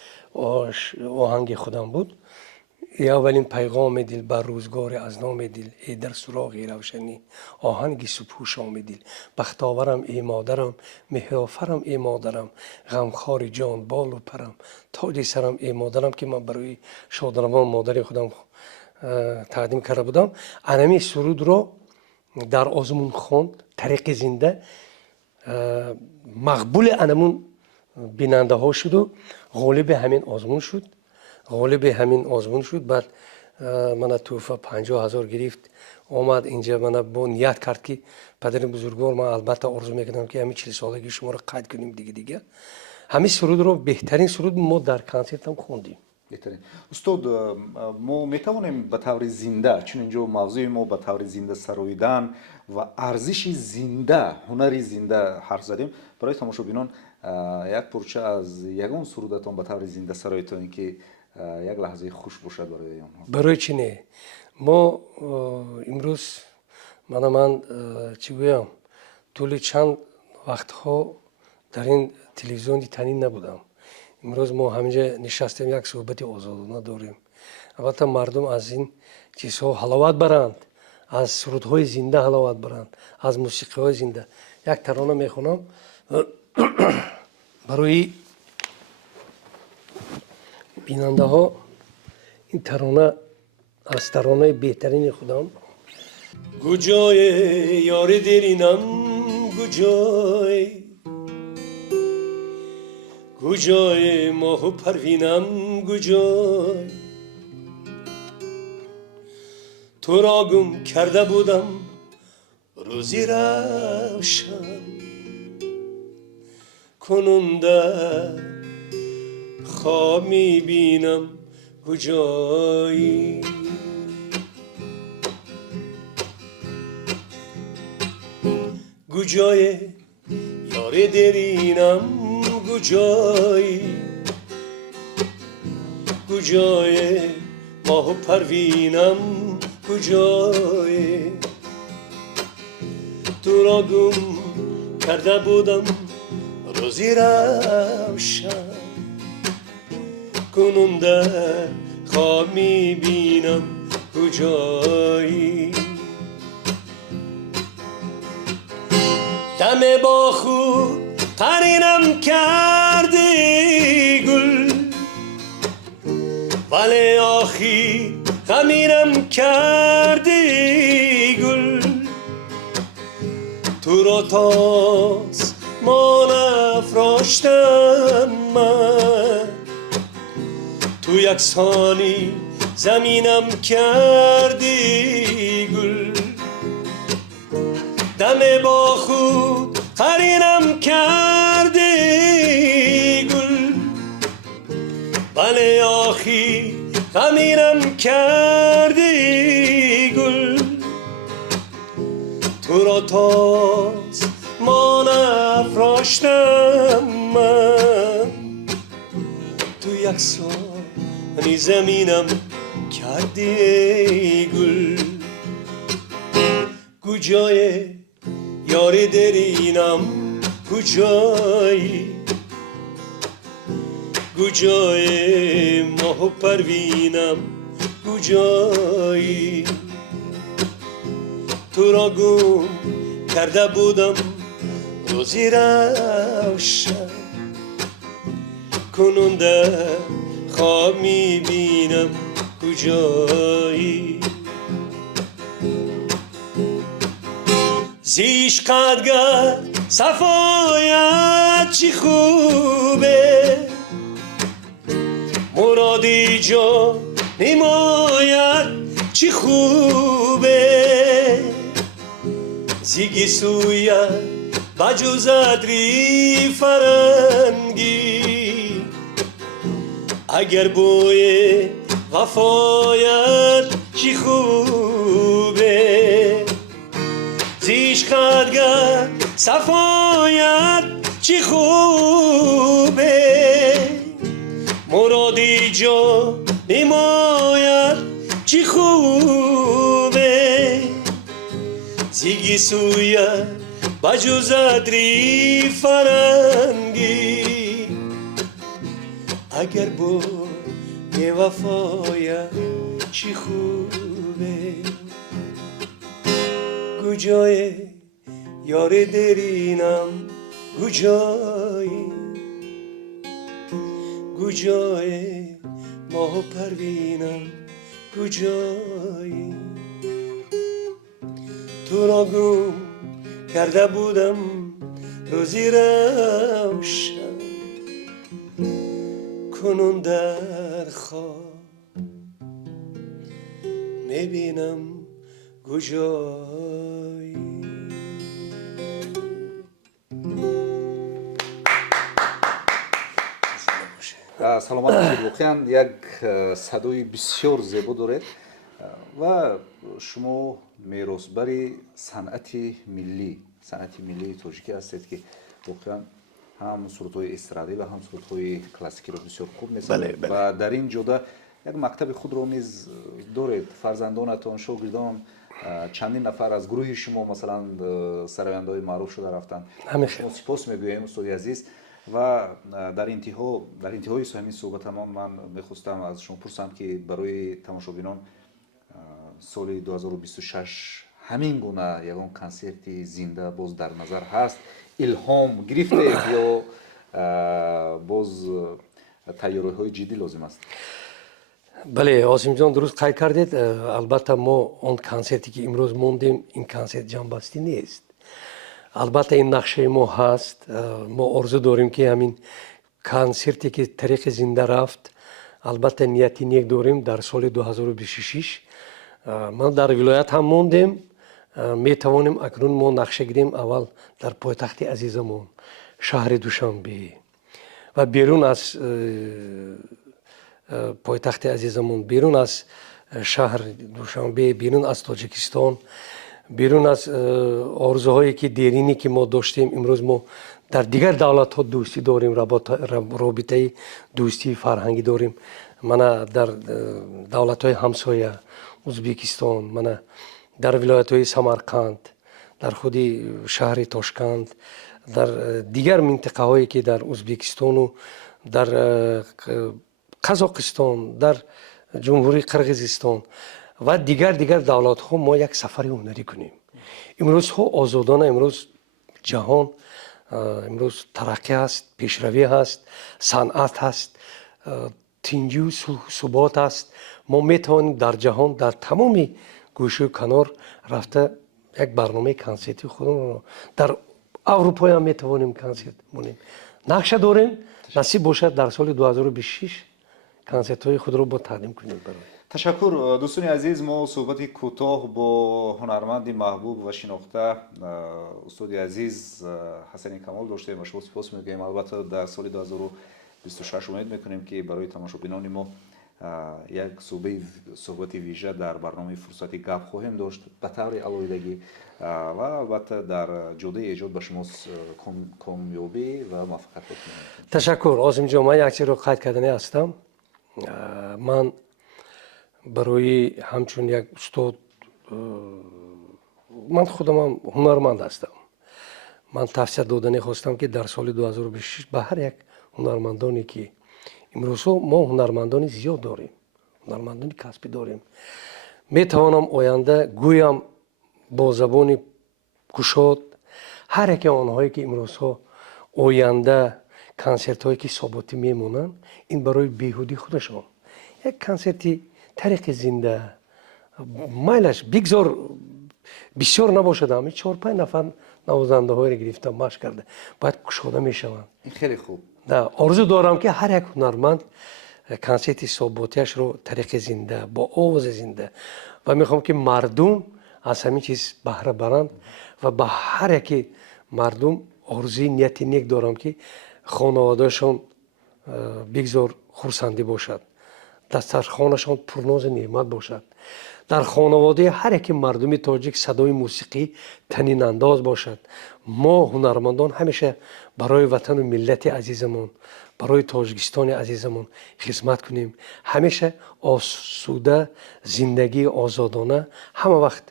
آهنگ خودم بود. ای اولین پیغام دل بر روزگار از نام دل، ای در سراغ روشنی آهنگی سپوش آمدل. بختاورم ای مادرم، مهرافرم ای مادرم، غمخوار جان بال و پرم، تاج سرم ای مادرم، که من برای شادروان مادر خودم تقدیم کرده بودم. انمی سرود رو در آزمون خواند، طریق زنده مقبول انمون بیننده ها شد و غالب همین آزمون شد. بعد من توفه 50,000 گرفت آمد اینجا من با نیت کرد که پدر بزرگوار من البته آرزو میکنم که همین 40 سالگی شما رو قید کنیم دیگه همین سرود رو بهترین سرود ما در کنسرت هم خوندیم. بهترین استاد ما میتوانیم به طور زنده چون اینجا موضوع ما به طور زنده سراییدن و ارزش زنده هنر زنده حرف زدیم برای تماشابینان یک پرچه از یگان سرودتان به طور زنده سراییتان که یک لحظه خوش باشد برای آنها. برای چی نه ما امروز من چی گویم طول چند وقتها در این تلویزیون تنین نبودم. امروز ما همینجا نشستیم یک صحبت آزادانه داریم. البته مردم از این چیزها حلاوت برند، از سرودهای زنده حلاوت برند، از موسیقی‌های زنده. یک ترانه میخونم برای بیننده ها. این ترانه از ترانه بهترین خودم. گوجای یار درینم گوجای گوجای ماه و پروینم گوجای تو را گم کرده بودم روزی روشن کنون در خواب میبینم گوجایی گوجای یار درینم گوجای گوجای ماه و پروینم گوجای تو را گم کرده بودم روزی روشن کنون در خواب میبینم گوجایی دم با خود قرینم کردی گل ولی آخی غمینم کردی گل تو را تاس مان افراشتم من تو یک ثانی زمینم کردی گل دم با خود قرینم کردی گل ولی آخی غمینم کردی گل تو را تاز مان افراشتم من تو یک ثانی زمینم کردی گل گوجای یار درینم گوجای گوجای ماه و پروینم گوجای تو را گم کرده بودم روزی روشن کنون در خواب میبینم گوجایی زیش قدگر صفایت چی خوبه مرادی جا نماید چی خوبه زیگی سویت بجوزد ری فرنگی اگر بوی وفایت چی خوبه زیش قدگر صفایت چی خوبه مرادی جا نماید چی خوبه زیگی سویت بجوزد ری فرنگی اگر با یه وفایت چی خوبه گوجای یار درینم گوجای گوجای ماه و پروینم گوجای تو را گم کرده بودم روزی روشن کنون در خواب میبینم کجایی. саломат бошед. воқеан як садои бисёр зебо доред ва шумо меросбари санъати миллии тоҷикӣ ҳастед ки воқеан ҳам сурудҳои эстрадӣ ва ҳам сурудҳои классикиро бисёр хуб месазед ва дар ин ҷода як мактаби худро низ доред. фарзандонатон, шогирдон чандин нафар аз гурӯҳи шумо масалан сарояндаҳои маъруф шуда рафтанд. шумо сипос мегӯем устоди азиз. ва дар интиҳои ҳамин суҳбатамон ман мехостам аз шумо пурсам ки барои тамошобинон соли 2026 ҳамин гуна ягон консерти зинда боз дар назар ҳаст? илҳом гирифтед ё боз тайёриҳои ҷиддӣ лозим аст? бале, осимҷон дуруст қайд кардед. албатта мо он консерте ки имрӯз мондем, ин консерт ҷанбастӣ нест. албатта ин нақшаи мо ҳаст. мо орзу дорем ки ҳамин консерте ки тариқи зинда рафт, албатта нияти нек дорем дар соли 2026 ман дар вилоят ҳам мондем. метавонем акнун мо нақша гирем аввал дар пойтахти азизамон шаҳри Душанбе ва берун аз пойтахти азизамон, берун аз шаҳри Душанбе, берун аз Тоҷикистон, берун аз орзуҳое ки деринӣ ки мо доштем, имрӯз мо дар дигар давлатҳо дӯстӣ дорем, робитаи дӯстии фарҳангӣ дорем. мана дар давлатҳои ҳамсоя, Узбекистон, мана дар вилоятҳои Самарқанд, дар худи шаҳри Тошканд, дар дигар минтақаҳое ки дар Узбекистону, дар Қазоқистон, дар ҷумҳурии Қирғизистон ва дигар давлатҳо мо як сафари ҳунарӣ кунем. имрӯзҳо озодона, имрӯз ҷаҳон, имрӯз тараққӣ ҳаст, пешравӣ ҳаст, санъат ҳаст, тинҷу субот ҳаст. мо метавонем дар ҷаҳон, дар тамоми гӯшӯ канор рафта як барномаи консерти худро дар аврупои ҳам метавонем консерт монем. нақша дорем, насиб бошад дар соли 2026 консертҳои худро бо тақдим кунем. ташаккур дӯстони азиз. мо суҳбати кӯтоҳ бо ҳунарманди маҳбуб ва шинохта устоди азиз ҳасани камол доштем ва шумо сипос мегӯем. албатта дар соли 2026 умед мекунем ки барои тамошобинони мо як суҳбати вижа дар барномаи фурсати гап хоҳем дошт ба таври алоҳидагӣ ва албатта дар ҷодаи эҷод ба шумо комёбӣ ва муваффақият мекунем. ташаккур осимҷон. ман як чизро қайд кардани ҳастам. ман барои ҳамчун як устод, ман худамам ҳунарманд ҳастам. ман тавсия додане хостам ки дар соли 2026 ба ҳар як ҳунармандоне ки имрӯзҳо мо ҳунармандони зиёд дорем, ҳунармандони касбӣ дорем, метавонам оянда гӯям бо забони кушод ҳар яке онҳое ки имрӯзҳо оянда консертҳое ки соботӣ мемонанд, ин барои беҳудӣ худашон як консерти тариқи зинда, майлаш бигзор бисёр набошад, ҳамин 4-5 нафар навозандаҳоеро гирифта машқ карда бояд кушода мешаванд. ин хеле хуб. орзу дорам ки ҳар як ҳунарманд консерти соботиашро тариқи зинда, бо овози зинда ва мехоҳам ки мардум аз ҳамин чиз баҳра баранд ва ба ҳар яки мардум орзуи нияти нек дорам ки хонаводаашон бигзор хурсандӣ бошад, дастархонашон пурнозу неъмат бошад. дар хонаводаи ҳар яки мардуми тоҷик садои мусиқӣ танинандоз бошад. мо ҳунармандон ҳамеша барои ватану миллати азизамон, барои Тоҷикистони азизамон хизмат кунем. ҳамеша осуда, зиндагии озодона, ҳама вақт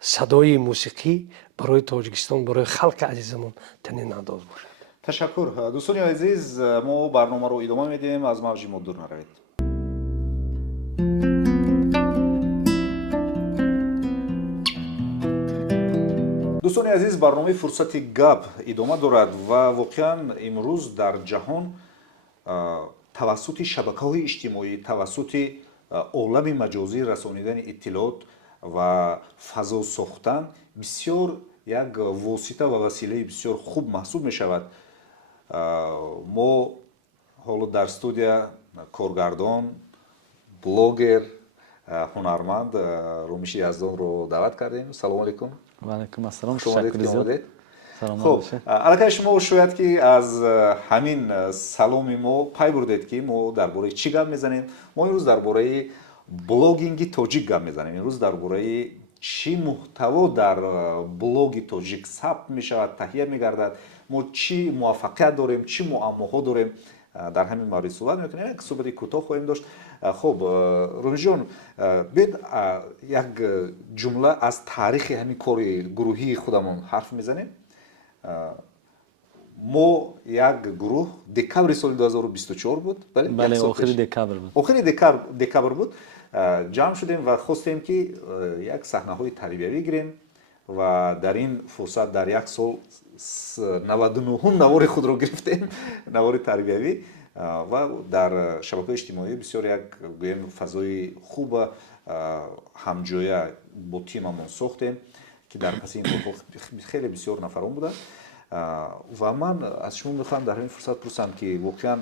садои мусиқӣ барои Тоҷикистон, барои халқи азизамон танинандоз бошад. ташаккур дӯстони азиз. мо барномаро идома медиҳем. аз мавҷи мо дур наравед. дӯстони азиз, барномаи фурсати гап идома дорад ва воқеан имрӯз дар ҷаҳон тавассути шабакаҳои иҷтимоӣ, тавассути олами маҷозӣ расонидани иттилоот ва фазо сохтан бисёр як восита ва василаи бисёр хуб маҳсуб мешавад. мо ҳоло дар студия коргардон, блогер ҳунарманд Румиши Яздонро даъват кардем. Салому алайкум. ва алайкум ассалом. Шумо Ташаккури зиёд. Салом хуб, бошед. аллакай шумо шояд ки аз ҳамин саломи мо пай бурдед ки мо дар бораи чӣ гап мезанем. Мо имрӯз дар бораи блогинги тоҷик гап мезанем. Имрӯз дар бораи чӣ муҳтаво дар блоги тоҷик сабт мешавад, таҳия мегардад, мо чӣ муваффақият дорем, чӣ муаммоҳо дорем, дар ҳамин маврид суҳбат мекунем. Як суҳбати кӯтоҳ хоҳем дошт. Хуб, Румиҷон, бед як ҷумла аз таърихи ҳамин кори гурӯҳии худамон ҳарф мезанем. мо як гурӯҳ декабри соли 2024 буд, бале, охири декабр буд. Охири декабр буд. Ҷамъ шудем ва хостем ки як саҳнаҳои тарбиявӣ гирем ва дар ин фурсат дар як сол 99 навори худро гирифтем, навори тарбиявӣ, ва дар шабакаҳои иҷтимоӣ бисёр як гӯем фазои хуба ҳамҷоя бо тимамон сохтем ки дар паси ин корҳо хеле бисёр нафарон буданд. ва ман аз шумо мехоҳам дар ҳамин фурсат пурсам ки воқеан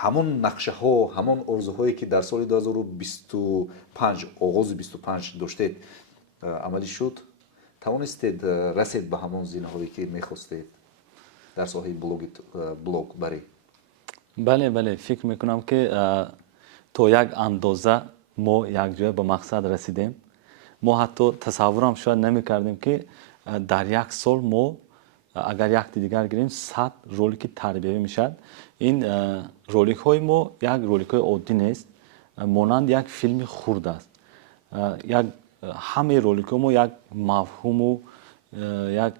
ҳамон нақшаҳо, ҳамон орзуҳое ки дар соли 2025 оғози 25 доштед, амалӣ шуд? Тавонистед расед ба ҳамон зинаҳое ки мехостед дар соҳаи блогбарӣ? бале, фикр мекунам ки то як андоза мо якҷоя ба мақсад расидем. мо ҳатто тасаввурам шояд намекардем ки дар як сол мо агар якти дигар гирем 100 ролики тарбиявӣ мешавад. Ин роликҳои мо як роликҳои оддӣ нест, монанд як филми хурд аст. ҳамаи роликҳои мо як мафҳуму як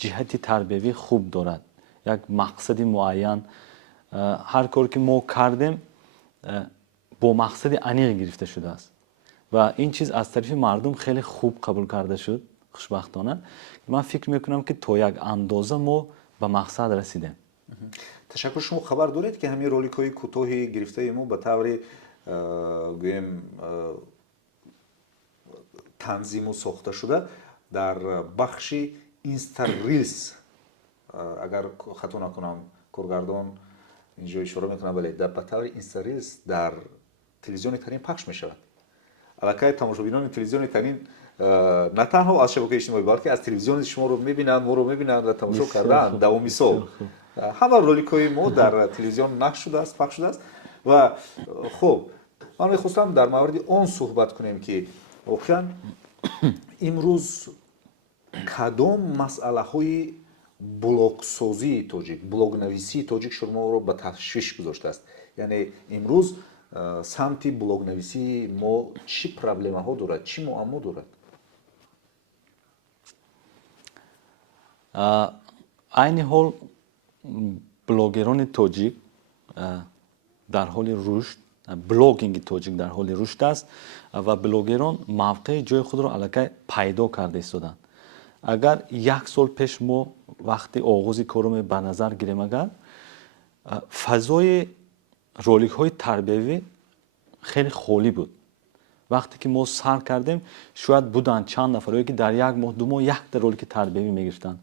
ҷиҳати тарбиявӣ хуб дорад, як мақсади муайян. ҳар коре ки мо кардем бо мақсади аниқ гирифта шудааст ва ин чиз аз тарафи мардум хеле хуб қабул карда шуд, хушбахтона. ман фикр мекунам ки то як андоза мо ба мақсад расидем. ташаккур. шумо хабар доред ки ҳамин роликҳои кӯтоҳи гирифтаи мо ба таври гӯем танзиму сохта шуда дар бахши Instareels, агар хато накунам, коргардон инҷо ишора мекунам, бале, ба таври Instareels дар телевизиони Танин пахш мешавад. аллакай тамошобинони телевизиони Танин на танҳо аз шабакаи иҷтимоӣ, балки аз телевизиони шуморо мебинанд, моро мебинанд ва тамошо кардаанд давоми сол. ҳама роликҳои мо дар телевизион нақш шудааст, пахш шудааст. ва хуб, ман мехостам дар мавриди он суҳбат кунем ки воқеан имрӯз кадом масъалаҳои блогсозии тоҷик, блогнависии тоҷик шуморо ба ташвиш гузоштааст? Яъне имрӯз самти блогнависии мо чӣ проблемаҳо дорад, чӣ муаммо дорад? айни ҳол блогерони тоҷик дар ҳоли рушд, блогинги тоҷик дар ҳоли рушд аст ва блогерон мавқеи ҷои худро аллакай пайдо карда истоданд. агар як сол пеш мо вақти оғози корро ба назар гирем, агар фазои роликҳои тарбиявӣ хеле холӣ буд. вақте ки мо сар кардем, шояд буданд чанд нафаре ки дар як моҳ, ду моҳ якта ролики тарбиявӣ мегирифтанд.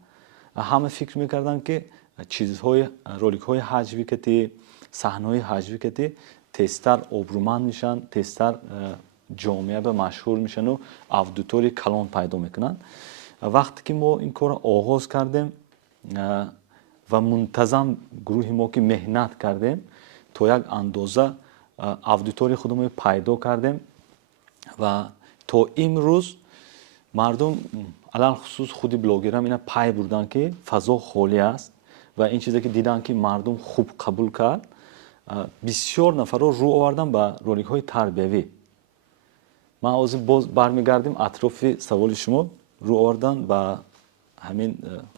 ҳама фикр мекарданд ки чизҳои роликҳои ҳаҷвикатӣ, саҳнаҳои ҳаҷвикатӣ тезтар обрӯманд мешаванд, тезтар ҷомеа ба машҳур мешаванд ва аудиторияи калон пайдо мекунанд. вақте ки мо ин корро оғоз кардем ва мунтазам гурӯҳи мо ки меҳнат кардем, то як андоза аудиторияи худамон пайдо кардем ва то имрӯз мардум, алалхусус худи блогерам, ина пай бурданд ки фазо холӣ аст ва ин чизе ки диданд ки мардум хуб қабул кард, бисёр нафаро рӯ овардан ба роликҳои тарбиявӣ. ман ҳозир боз бармегардим атрофи саволи шумо, рӯ овардан ба ҳамин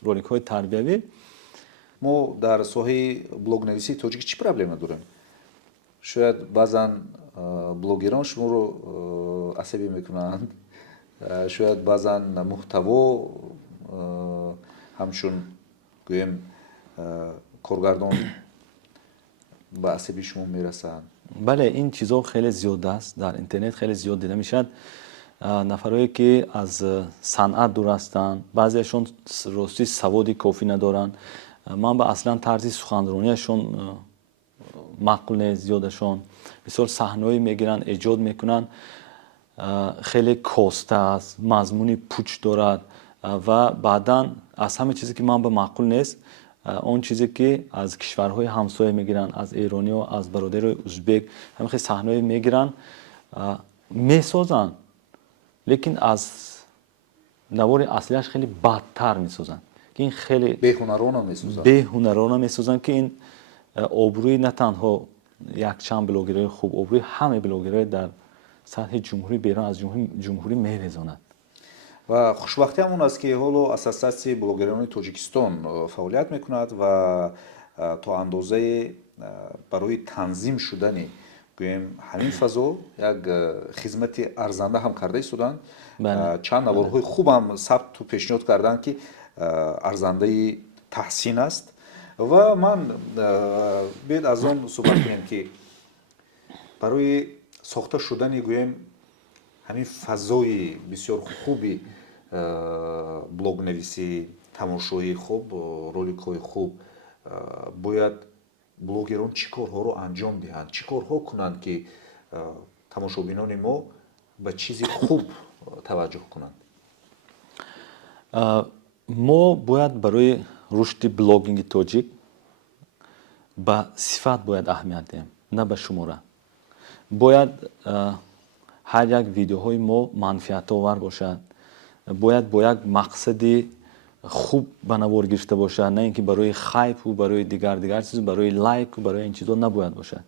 роликҳои тарбиявӣ. мо дар соҳаи блогнависии тоҷик чӣ проблема дорем? шояд баъзан блогерон шуморо асабӣ мекунанд, шояд баъзан муҳтаво ҳамчун гӯем коргардон ба асаби шумо мерасанд. бале, ин чизҳо хеле зиёд аст, дар интернет хеле зиёд дида мешавад. нафарое ки аз санъат дур ҳастанд, баъзеашон рости саводи кофӣ надоранд. ман ба аслан тарзи суханронияшон معقول نیست زیادشون. مثلا صحنه‌ای میگیرن ایجاد میکنن خیلی کاسته است، مضمونی پوچ دارد و بعدا از همه چیزی که من به معقول نیست اون چیزی که از کشورهای همسایه میگیرن، از ایرانی و از برادر ازبک همین خیلی صحنه‌ای میگیرن میسازن، لیکن از نوار اصلیش خیلی بدتر میسازن که این خیلی بهنرانه میسازن که این آبروی نه تنها یک چند بلاگرای خوب، آبروی همه بلاگرای در سطح جمهوری بیرون از جمهوری میریزاند. و خوشبختی همون است که حالا اساساسی بلاگران تاجیکستان فعالیت میکند و تا اندازه برای تنظیم شدن گویم همین فضا یک خدمت ارزنده هم کرده ایستادند. چند نوارهای خوب هم ثبت و پیشنهاد کردند که ارزنده تحسین است و من باید از آن صحبت کنیم که برای ساخته شدن گویم همین فضای بسیار خوبی بلوگ نویسی، تماشایی خوب، رولیک های خوب باید بلوگران چی کارها رو انجام دهند، چی کارها کنند که تماشابینان ما به چیزی خوب توجه کنند. ما باید برای رشد بلاگینگ تاجیک به صفت باید اهمیت دهیم، نه به شماره. باید هر یک ویدیوهای ما منفعت آور باشد، باید با یک مقصد خوب به نوار گرفته باشد، نه اینکه برای خایپ و برای دیگر چیز، برای لایک و برای این چیزا نباید باشد.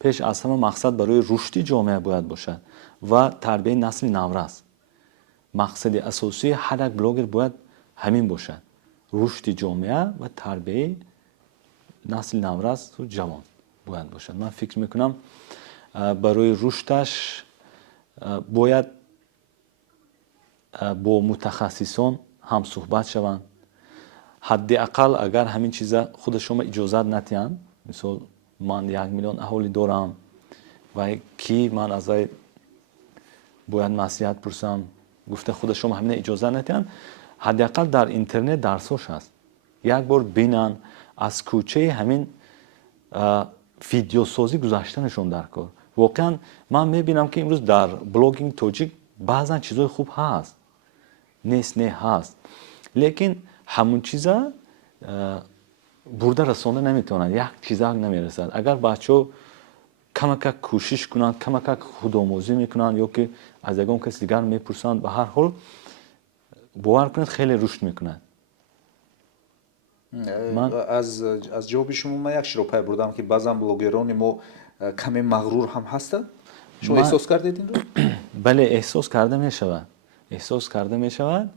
پیش از همه مقصد برای رشد جامعه باید باشد و تربیت نسل نو است. مقصد اساسی هر یک بلاگر باید همین باشد، رشد جامعه و تربیت نسل نو است و جوان باید باشد. من فکر میکنم برای رشدش باید با متخصصان هم صحبت شوند. حداقل اگر همین چیزا خود شما اجازه ندهند، مثلا من 1 میلیون اهالی دارم و کی من از باید نصیحت پرسم، گفته خود شما همین اجازه ندهند، حداقل در اینترنت درسش هست، یک بار بینن از کوچه همین ویدیو سازی گذاشتنشون در کار. واقعا من میبینم که امروز در بلاگینگ تاجیک بعضا چیزای خوب هست، نیست نه هست، لیکن همون چیزا برده رسانده نمیتونن، یک چیزا نمیرسد. اگر بچه کمک کوشش کنن، کمک خودآموزی میکنن یا که از یگان کسی دیگر میپرسن، به هر حال باور کنید خیلی رشد میکنن. من از جواب شما من یک چیز رو پی بردم که بعضا بلاگران ما کمی مغرور هم هستند. شما احساس کردید این رو؟ بله، احساس کرده میشود،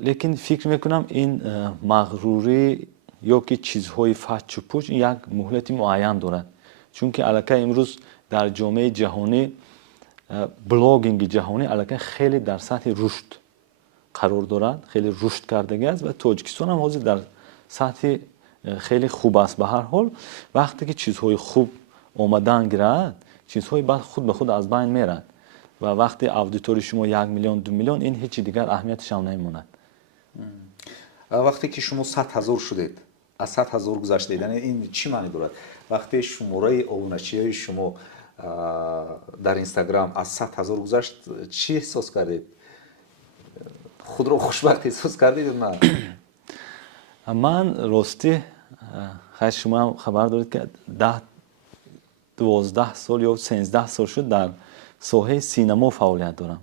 لیکن فکر میکنم این مغروری یا که چیزهای فحش و پوچ یک مهلت معین دارد، چون که الکی امروز در جامعه جهانی بلاگینگ جهانی الکی خیلی در سطح رشد قرار دارد، خیلی رشد کردگی است و تاجیکستان هم حاضر در سطح خیلی خوب است. به هر حال وقتی که چیزهای خوب آمدن گیرد، چیزهای بعد خود به خود از بین میرد و وقتی اودیتوری شما 1 میلیون 2 میلیون، این هیچ دیگر اهمیتش هم نمیماند. وقتی که شما 100,000 شدید، از 100,000 گذشته دیدن، این چی معنی دارد؟ وقتی شماره ابونچی شما در اینستاگرام از 100,000 گذشت، چی احساس کردید؟ خود رو خوشبخت احساس کردید یا نه؟ من راستی خیلی شما هم خبر دارید که 12 سال یا 13 سال شد در ساحه سینما فعالیت دارم.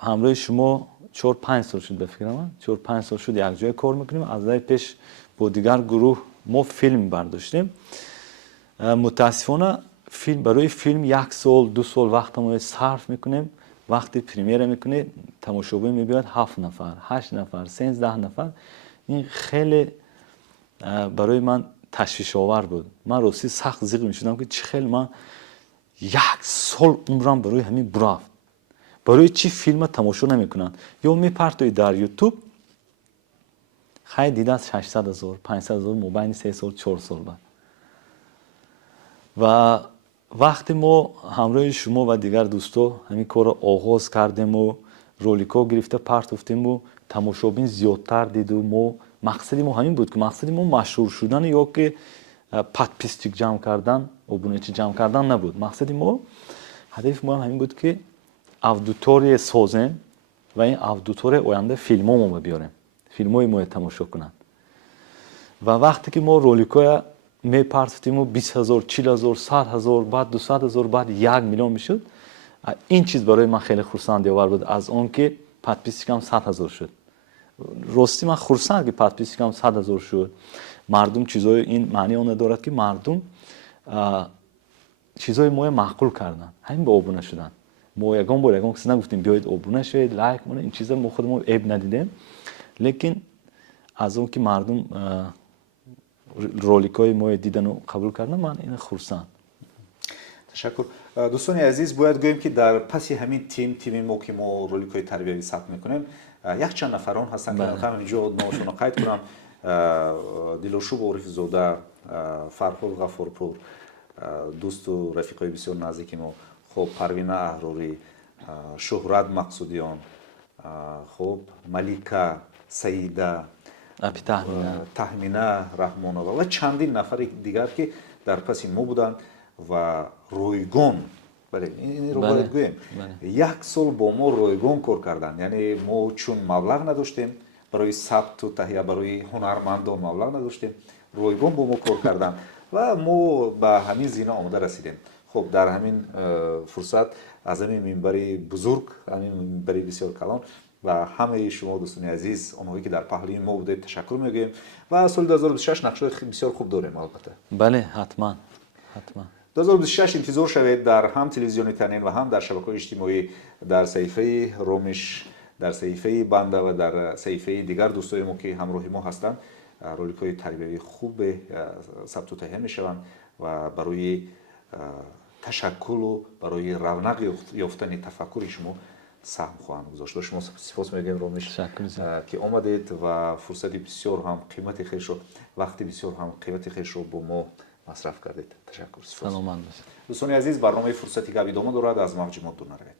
همراه شما 4-5 سال شد، به فکر من 4-5 سال شد یک جای کار میکنیم. از پیش با دیگر گروه ما فیلم برداشتیم. متاسفانه برای فیلم 1 سال 2 سال وقت ما صرف میکنیم. وقتی پریمیر میکنه تماشاگر میبیاد 7 نفر 8 نفر 13 نفر. این خیلی برای من تشویش آور بود. من راستی سخت زیق میشدم که چه خیلی من 1 سال عمرم برای همین برافت، برای چی فیلم تماشا نمیکنن یا میپرتوی در یوتیوب خیلی دیده از 600,000 500,000 مبین 3 سال 4 سال بعد. و وقتی ما همراه شما و دیگر دوستا همین کار آغاز کردیم و رولیکا گرفته پرتوفتیم و تماشابین زیادتر دید و ما مقصد ما همین بود که مقصد ما مشهور شدن یا که подписчик جمع کردن ابونچی جمع کردن نبود. مقصد ما هدف ما همین بود که اودیتوری سازیم و این اودیتوری آینده فیلمامو بیاریم، فیلمای ما تماشا کنن. و وقتی که ما رولیکای میپرسیدیم 20,000 40,000 100,000 بعد 200,000 بعد 1 میلیون میشد، این چیز برای من خیلی خرسند آور بود از اون که подписчикам 100,000 شد. راستی من خرسند که подписчикам 100,000 شد. مردم چیزای این معنی اون دارد که مردم چیزای ما معقول کردن، همین به ابونه شدن. ما یگان کسی نگفتیم بیاید ابونه شید، لایک کنید، این چیزا ما خودمون عیب ندیدیم. لیکن از اون که مردم رولیکای ما دیدن و قبول کردن، من این خرسند. تشکر. دوستان عزیز، باید گویم که در پس همین تیم ما که ما رولیکای تربیوی ثبت میکنیم، یک چند نفران هستن که میخوام اینجا نامشون رو قید کنم. دیلوشوب عارف زاده، فرخور غفورپور، دوست و رفیقای بسیار نزدیک ما، خب پروینه احراری، شهرت مقصودیان، خب ملیکه، سعیده، تهمینه رحمانова و چندین نفر دیگر که در پس ما بودند و رویگون، بله این رو باید گویم، 1 سال با ما رویگون کار کردن. یعنی ما چون مبلغ نداشتیم برای ثبت و تهیه، برای هنرمندان مبلغ نداشتیم، رویگون با ما کار کردن و ما به همین زینه آمده رسیدیم. خب در همین فرصت از همین منبری بزرگ، همین منبری بسیار کلان و همه شما دوستان عزیز، اونهایی که در پهلوی ما بودید تشکر میگیم و سال 2026 نقشه بسیار خوب داریم. البته بله حتما 2026 انتظار شوید در هم تلویزیون تنین و هم در شبکه‌های اجتماعی، در صحیفه رومش، در صحیفه بنده و در صحیفه دیگر دوستای ما که همراه ما هستند، رولیک‌های تربیوی خوب ثبت و تهیه میشوند و برای تشکل و برای رونق یافتن تفکر شما سهم خواهند گذاشت. شما سپاس میگم رومش که آمدید و فرصتی بسیار هم قیمتی خیش رو، وقتی بسیار هم قیمتی خیش رو با ما مصرف کردید. تشکر. سلامت باشید. دوستان عزیز، برنامه فرصتی که ادامه دارد، از موج ما دور نروید.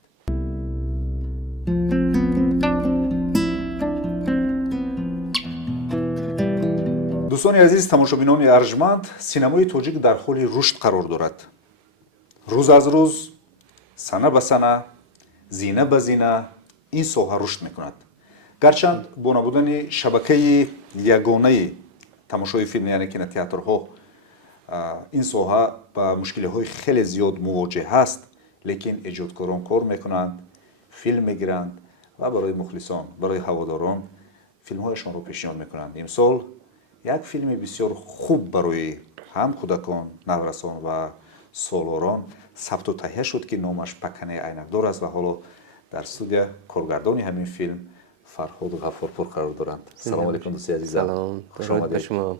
دوستان عزیز، تماشابینان ارجمند، سینمای تاجیک در حال رشد قرار دارد. روز از روز، سنه به سنه، زینه به زینه این ساحه رشد میکند. گرچند با نبودن شبکه یگانه تماشای فیلم یعنی کینوتئاترها، این ساحه با مشکل‌های خیلی زیاد مواجه هست، لیکن ایجادکاران کار میکنند، فیلم میگیرند و برای مخلصان، برای هواداران فیلم‌هایشان رو پیشنهاد میکنند. امسال یک فیلم بسیار خوب برای هم کودکان، نورسان و سالاران ثبت و تهیه شد که نامش پکنه عینکدار است و حالا در استودیو کارگردان همین فیلم فرهاد غفورپور قرار دارند. سلام علیکم دوستی عزیزم. سلام، درود به شما،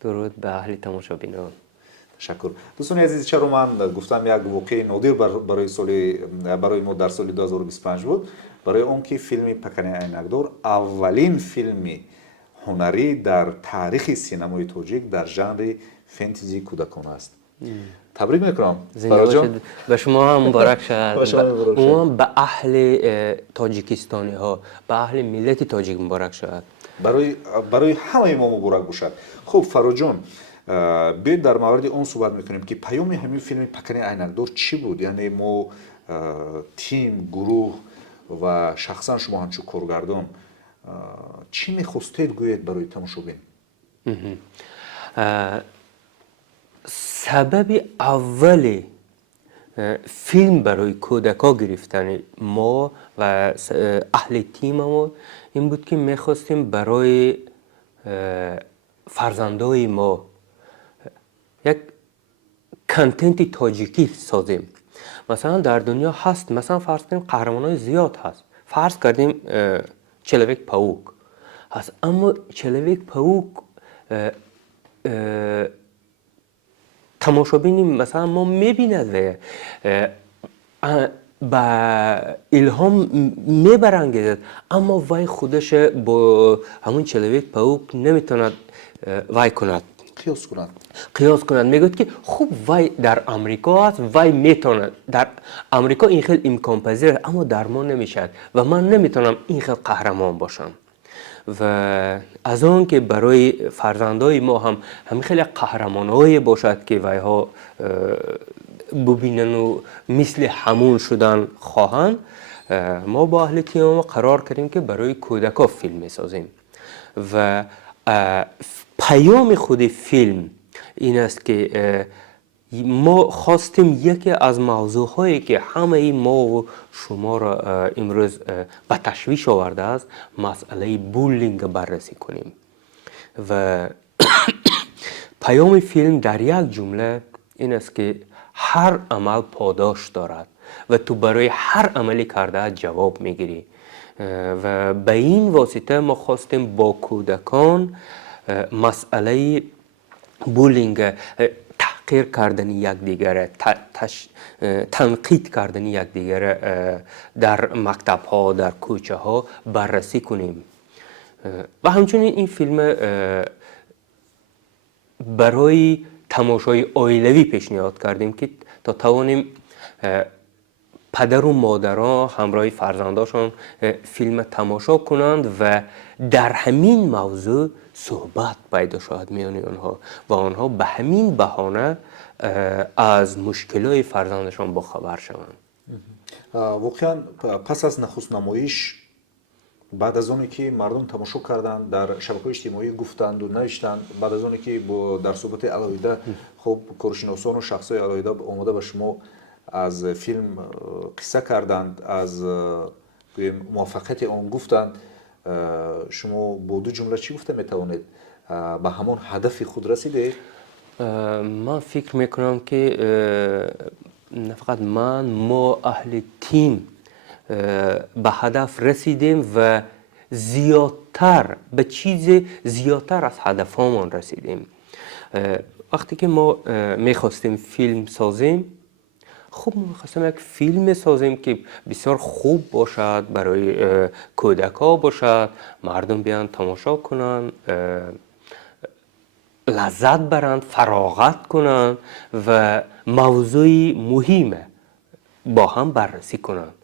درود به اهل تماشابینان. تشکر. دوستان عزیز، چرا من گفتم یک واقعه نادر برای ما در سال 2025 بود، برای اون که فیلم پکنه عینکدار اولین فیلم هنری در تاریخ سینمای تاجیک در ژانر فانتزی کودکانه است. تبریک میکنم. به شما هم مبارک شد. اون به اهل تاجیکستانی ها، به اهل ملت تاجیک مبارک شد. برای همه ما مبارک باشد. خب فراد جان، بیاید در مورد اون صحبت میکنیم که پیام همین فیلم پکنه عینکدار چی بود؟ یعنی ما تیم، گروه و شخصا شما همچو کارگردان چی میخواستید گویید برای تماشابین؟ سبب اول فیلم برای کودکا گرفتن ما و اهل تیممون این بود که میخواستیم برای فرزندای ما یک کانتنت تاجیکی سازیم. مثلا در دنیا هست، مثلا فرض کنیم قهرمانای زیاد هست، فرض کردیم چلوک پاوک هست، اما چلوک پاوک تماشابینی مثلا ما میبیند و با الهام میبرنگیزد، اما وای خودش با همون چلوک پاوک نمیتوند وای کند، قیاس کند. میگوید که خوب وای در امریکا هست، وای میتوند در امریکا این خیلی امکان پذیره، اما در ما نمیشد و من نمیتونم این خیلی قهرمان باشم. و از آن که برای فرزندای ما هم همین خیلی قهرمانایی باشد که ویها ببینن و مثل همون شدن خواهند، ما با اهل تیم قرار کردیم که برای کودکا فیلم میسازیم و پیام خود فیلم این است که ما خواستیم یکی از موضوعهایی که همه ما و شما را امروز به تشویش آورده است مسئله بولینگ بررسی کنیم و پیام فیلم در یک جمله این است که هر عمل پاداش دارد و تو برای هر عملی کرده جواب میگیری و به این واسطه ما خواستیم با کودکان مسئله بولینگ، تحقیر کردن یکدیگر، تنقید کردن یکدیگر در مکتب ها، در کوچه ها بررسی کنیم و همچنین این فیلم برای تماشای عائلوی پیشنهاد کردیم که تا توانیم پدر و مادرها همراه فرزنداشان فیلم تماشا کنند و در همین موضوع صحبت پیدا شود میان آنها و آنها به همین بهانه از مشکلات فرزندشان باخبر شوند. واقعا پس از نخست نمایش بعد از اونی که مردم تماشا کردند در شبکه‌های اجتماعی گفتند و نوشتند، بعد از اونی که در صحبت علایده خب کارشناسان و شخصای علایده اومده به شما از فیلم قصه کردند، از موفقیت آن گفتند، شما با دو جمله چی گفته میتوانید به همان هدف خود رسیده؟ من فکر میکنم که نه فقط ما اهل تیم به هدف رسیدیم و زیادتر به چیز زیادتر از هدفهامان رسیدیم. وقتی که ما میخواستیم فیلم سازیم، خب ما میخواستیم یک فیلم سازیم که بسیار خوب باشد، برای کودکا باشد، مردم بیان تماشا کنن، لذت برند، فراغت کنند و موضوعی مهمه با هم بررسی کنند.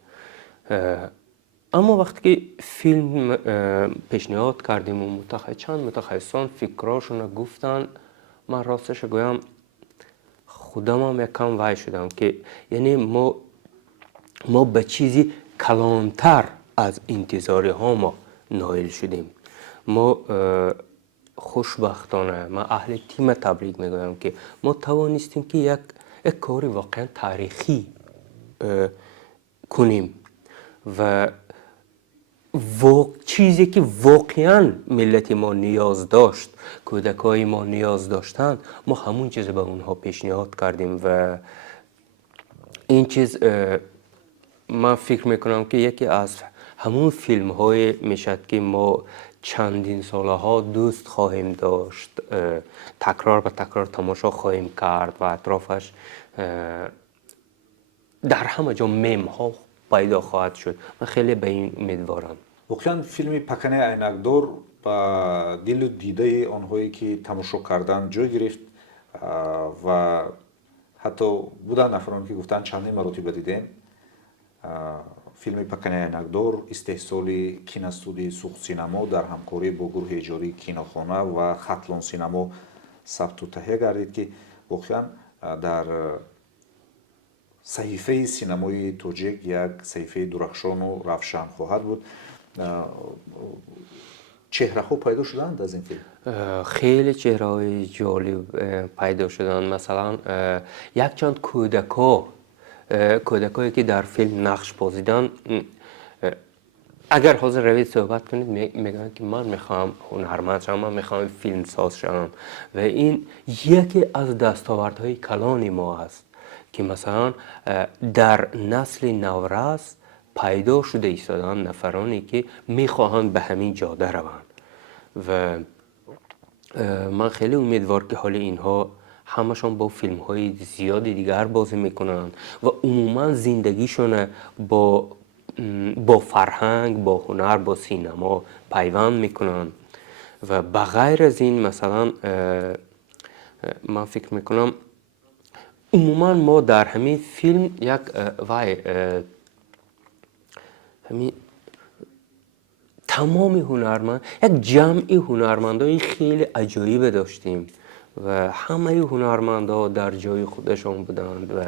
اما وقتی که فیلم پیشنهاد کردیم و چند متخصصان فکراشون گفتن، من راستش گویم خودم هم یکم وای شدم که یعنی ما به چیزی کلانتر از انتظاری ها ما نائل شدیم. ما خوشبختانه من اهل تیم تبریک میگویم که ما توانستیم که یک کاری واقعا تاریخی کنیم و چیزی که واقعا ملت ما نیاز داشت، کودکای ما نیاز داشتن، ما همون چیز به اونها پیشنهاد کردیم و این چیز من فکر میکنم که یکی از همون فیلم های میشد که ما چندین ساله ها دوست خواهیم داشت، تکرار به تکرار تماشا خواهیم کرد و اطرافش در همه جا میم ها پیدا خواهد شد. من خیلی به این امیدوارم. واقعا فیلم پکنه عینکدار با دل و دیده آنهایی که تماشا کردن جای گرفت و حتی بودن نفرانی که گفتن چندین مراتب دیدیم. فیلم پکنه عینکدار استحصال کینوستودیوی سوخت سینما در همکاری با گروه اجاری کینوخانه و خطلان سینما ثبت و تهیه گردید که واقعا در صحیفه سینمای توجیک یک صحیفه درخشان و روشن خواهد بود. چهره ها پیدا شدند از این فیلم؟ خیلی چهره های جالب پیدا شدند. مثلا یک چند کودکایی که در فیلم نقش بازیدن، اگر حاضر روید صحبت کنید میگن که من میخوام هنرمند شم، من میخوام فیلم ساز شم و این یکی از دستاوردهای کلان ما است که مثلا در نسل نورس پیدا شده ایستادن نفرانی که میخواهند به همین جاده روند و من خیلی امیدوار که حال اینها همشون با فیلم های زیاد دیگر بازی میکنن و عموما زندگیشون با فرهنگ، با هنر، با سینما پیوند میکنن و بغیر از این مثلا من فکر میکنم عموما ما در همین فیلم یک همین تمام هنرمند یک جمع هنرمندای خیلی عجایب داشتیم و همه هنرمندا در جای خودشون بودند و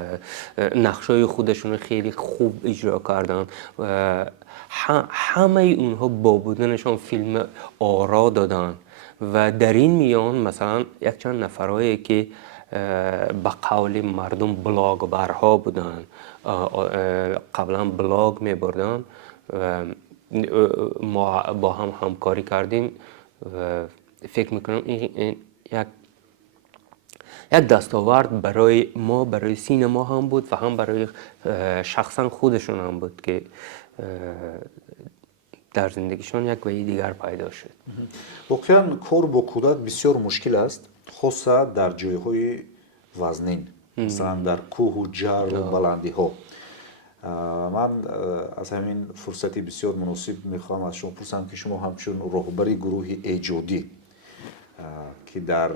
نقشای خودشون خیلی خوب اجرا کردند و همه اونها با بودنشون فیلم آرا دادن و در این میان مثلا یک چند نفرهایی که به قول مردم بلاگبرها بودن، قبلا بلاگ می بردن و ما با هم همکاری کردیم و فکر میکنم این یک دستاورد برای ما، برای سینما هم بود و هم برای شخصا خودشون هم بود که در زندگیشون یک وجه دیگر پیدا شد. واقعا کار با کودک بسیار مشکل است، خصوصا در جایهای وزنین، مثلا در کوه و جر و بلندی ها. من از همین فرصتی بسیار مناسب میخوام از شما پرسم که شما همچون رهبری گروه ایجادی که در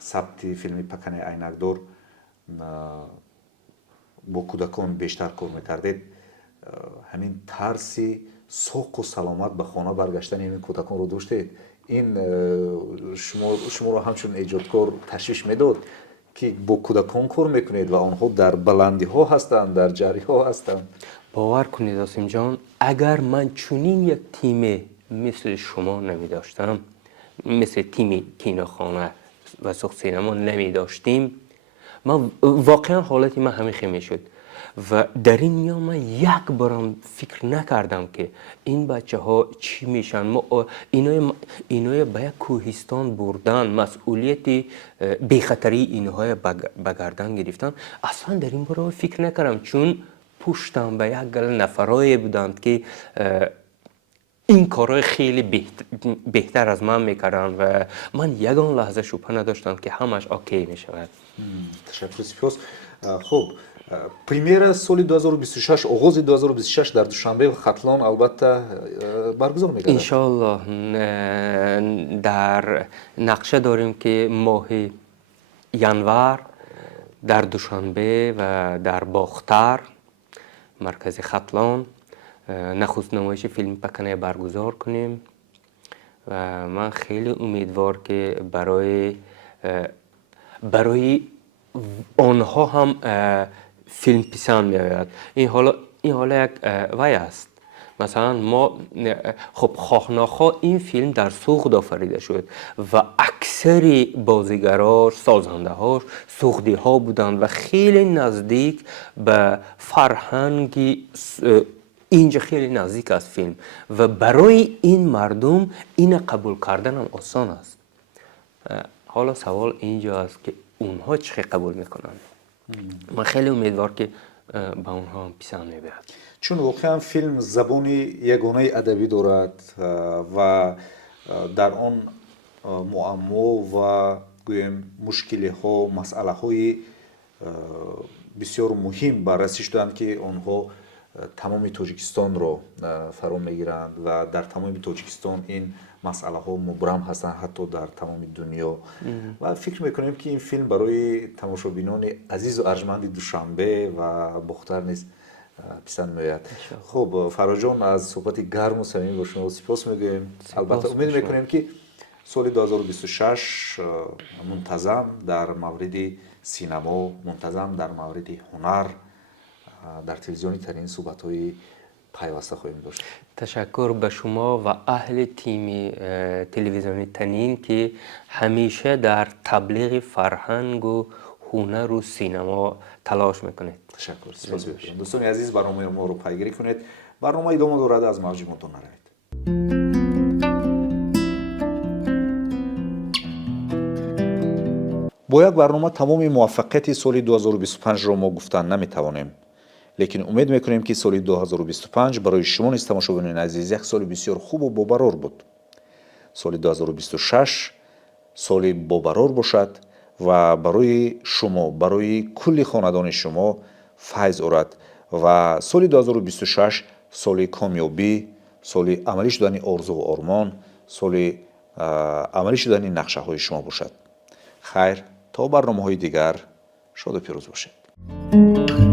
ثبت فیلم پکنه عینکدار با کودکان بیشتر کار میکردید، همین ترسی سوق و سلامت به خانه برگشتن همین کودکان رو داشتید؟ این شما رو همچون ایجادکار تشویش میداد که با کودکان کار میکنید و آنها در بلندی ها هستند، در جری ها هستند؟ باور کنید آسیم جان، اگر من چنین یک تیم مثل شما نمی داشتم، مثل تیم کینوخانه و سوق سینما نمی داشتیم، من واقعا حالتی من همیشه می شد و در این میان من یک بارم فکر نکردم که این بچه ها چی میشن. اینای به یک کوهستان بردن، مسئولیت بیخطری اینهای بگردن گرفتن، اصلا در این باره فکر نکردم، چون پشتم به یک گل نفرایی بودند که این کارهای خیلی بهتر از من میکردن و من یگان لحظه شبهه نداشتم که همش اوکی میشود. تشکر سپاس. خب پریمیر سال 2026 آغاز 2026 در دوشنبه و ختلان البته برگزار میگردد. انشالله در نقشه داریم که ماه ینور در دوشنبه و در باختر مرکز ختلان نخست نمایش فیلم پکنه برگزار کنیم و من خیلی امیدوار که برای آنها هم فیلم پسند میآید. این حالا یک وی است. مثلا ما خب خواه ناخواه این فیلم در سوخت آفریده شد و اکثر بازیگراش، سازنده هاش سوختی ها بودند و خیلی نزدیک به فرهنگی اینجا خیلی نزدیک است فیلم و برای این مردم این قبول کردن هم آسان است. حالا سوال اینجا است که اونها چه قبول میکنن. من خیلی امیدوار که به اونها هم پسند میبرد، چون واقعا فیلم زبانی یگانه ادبی دارد و در آن معما و گویم مشکلی ها، مسئله های بسیار مهم بررسی شدند که آنها تمام تاجیکستان رو فرا میگیرند و در تمام تاجیکستان این مسئله ها مبرم هستند، حتی در تمام دنیا. و فکر میکنیم که این فیلم برای تماشابینان عزیز و ارجمند دوشنبه و باختر نیز پسند میآید. خب فرا جان، از صحبت گرم و صمیمی با شما سپاس میگوییم. البته امید میکنیم که سال 2026 منتظم در مورد سینما، منتظم در مورد هنر در تلویزیونی ترین صحبت‌های پیوسته خواهیم داشت. تشکر به شما و اهل تیم تلویزیونی تنین که همیشه در تبلیغ فرهنگ و هنر و سینما تلاش میکنید. تشکر. سپاس می‌کنم. دوستان عزیز، برنامه ما رو پیگیری کنید. برنامه ادامه دارد، از موج ما دور نروید. با یک برنامه تمام موفقیت سال 2025 را ما گفتن نمیتوانیم، لیکن امید میکنیم که سال 2025 برای شما نیز تماشاگران عزیز یک سال بسیار خوب و باقرار بود. سال 2026 سال باقرار باشد و برای شما، برای کل خاندان شما فیض آورد و سال 2026 سال کامیابی، سال عملی شدن آرزو و آرمان، سال عملی شدن نقشه های شما باشد. خیر، تا برنامه های دیگر شاد و پیروز باشید.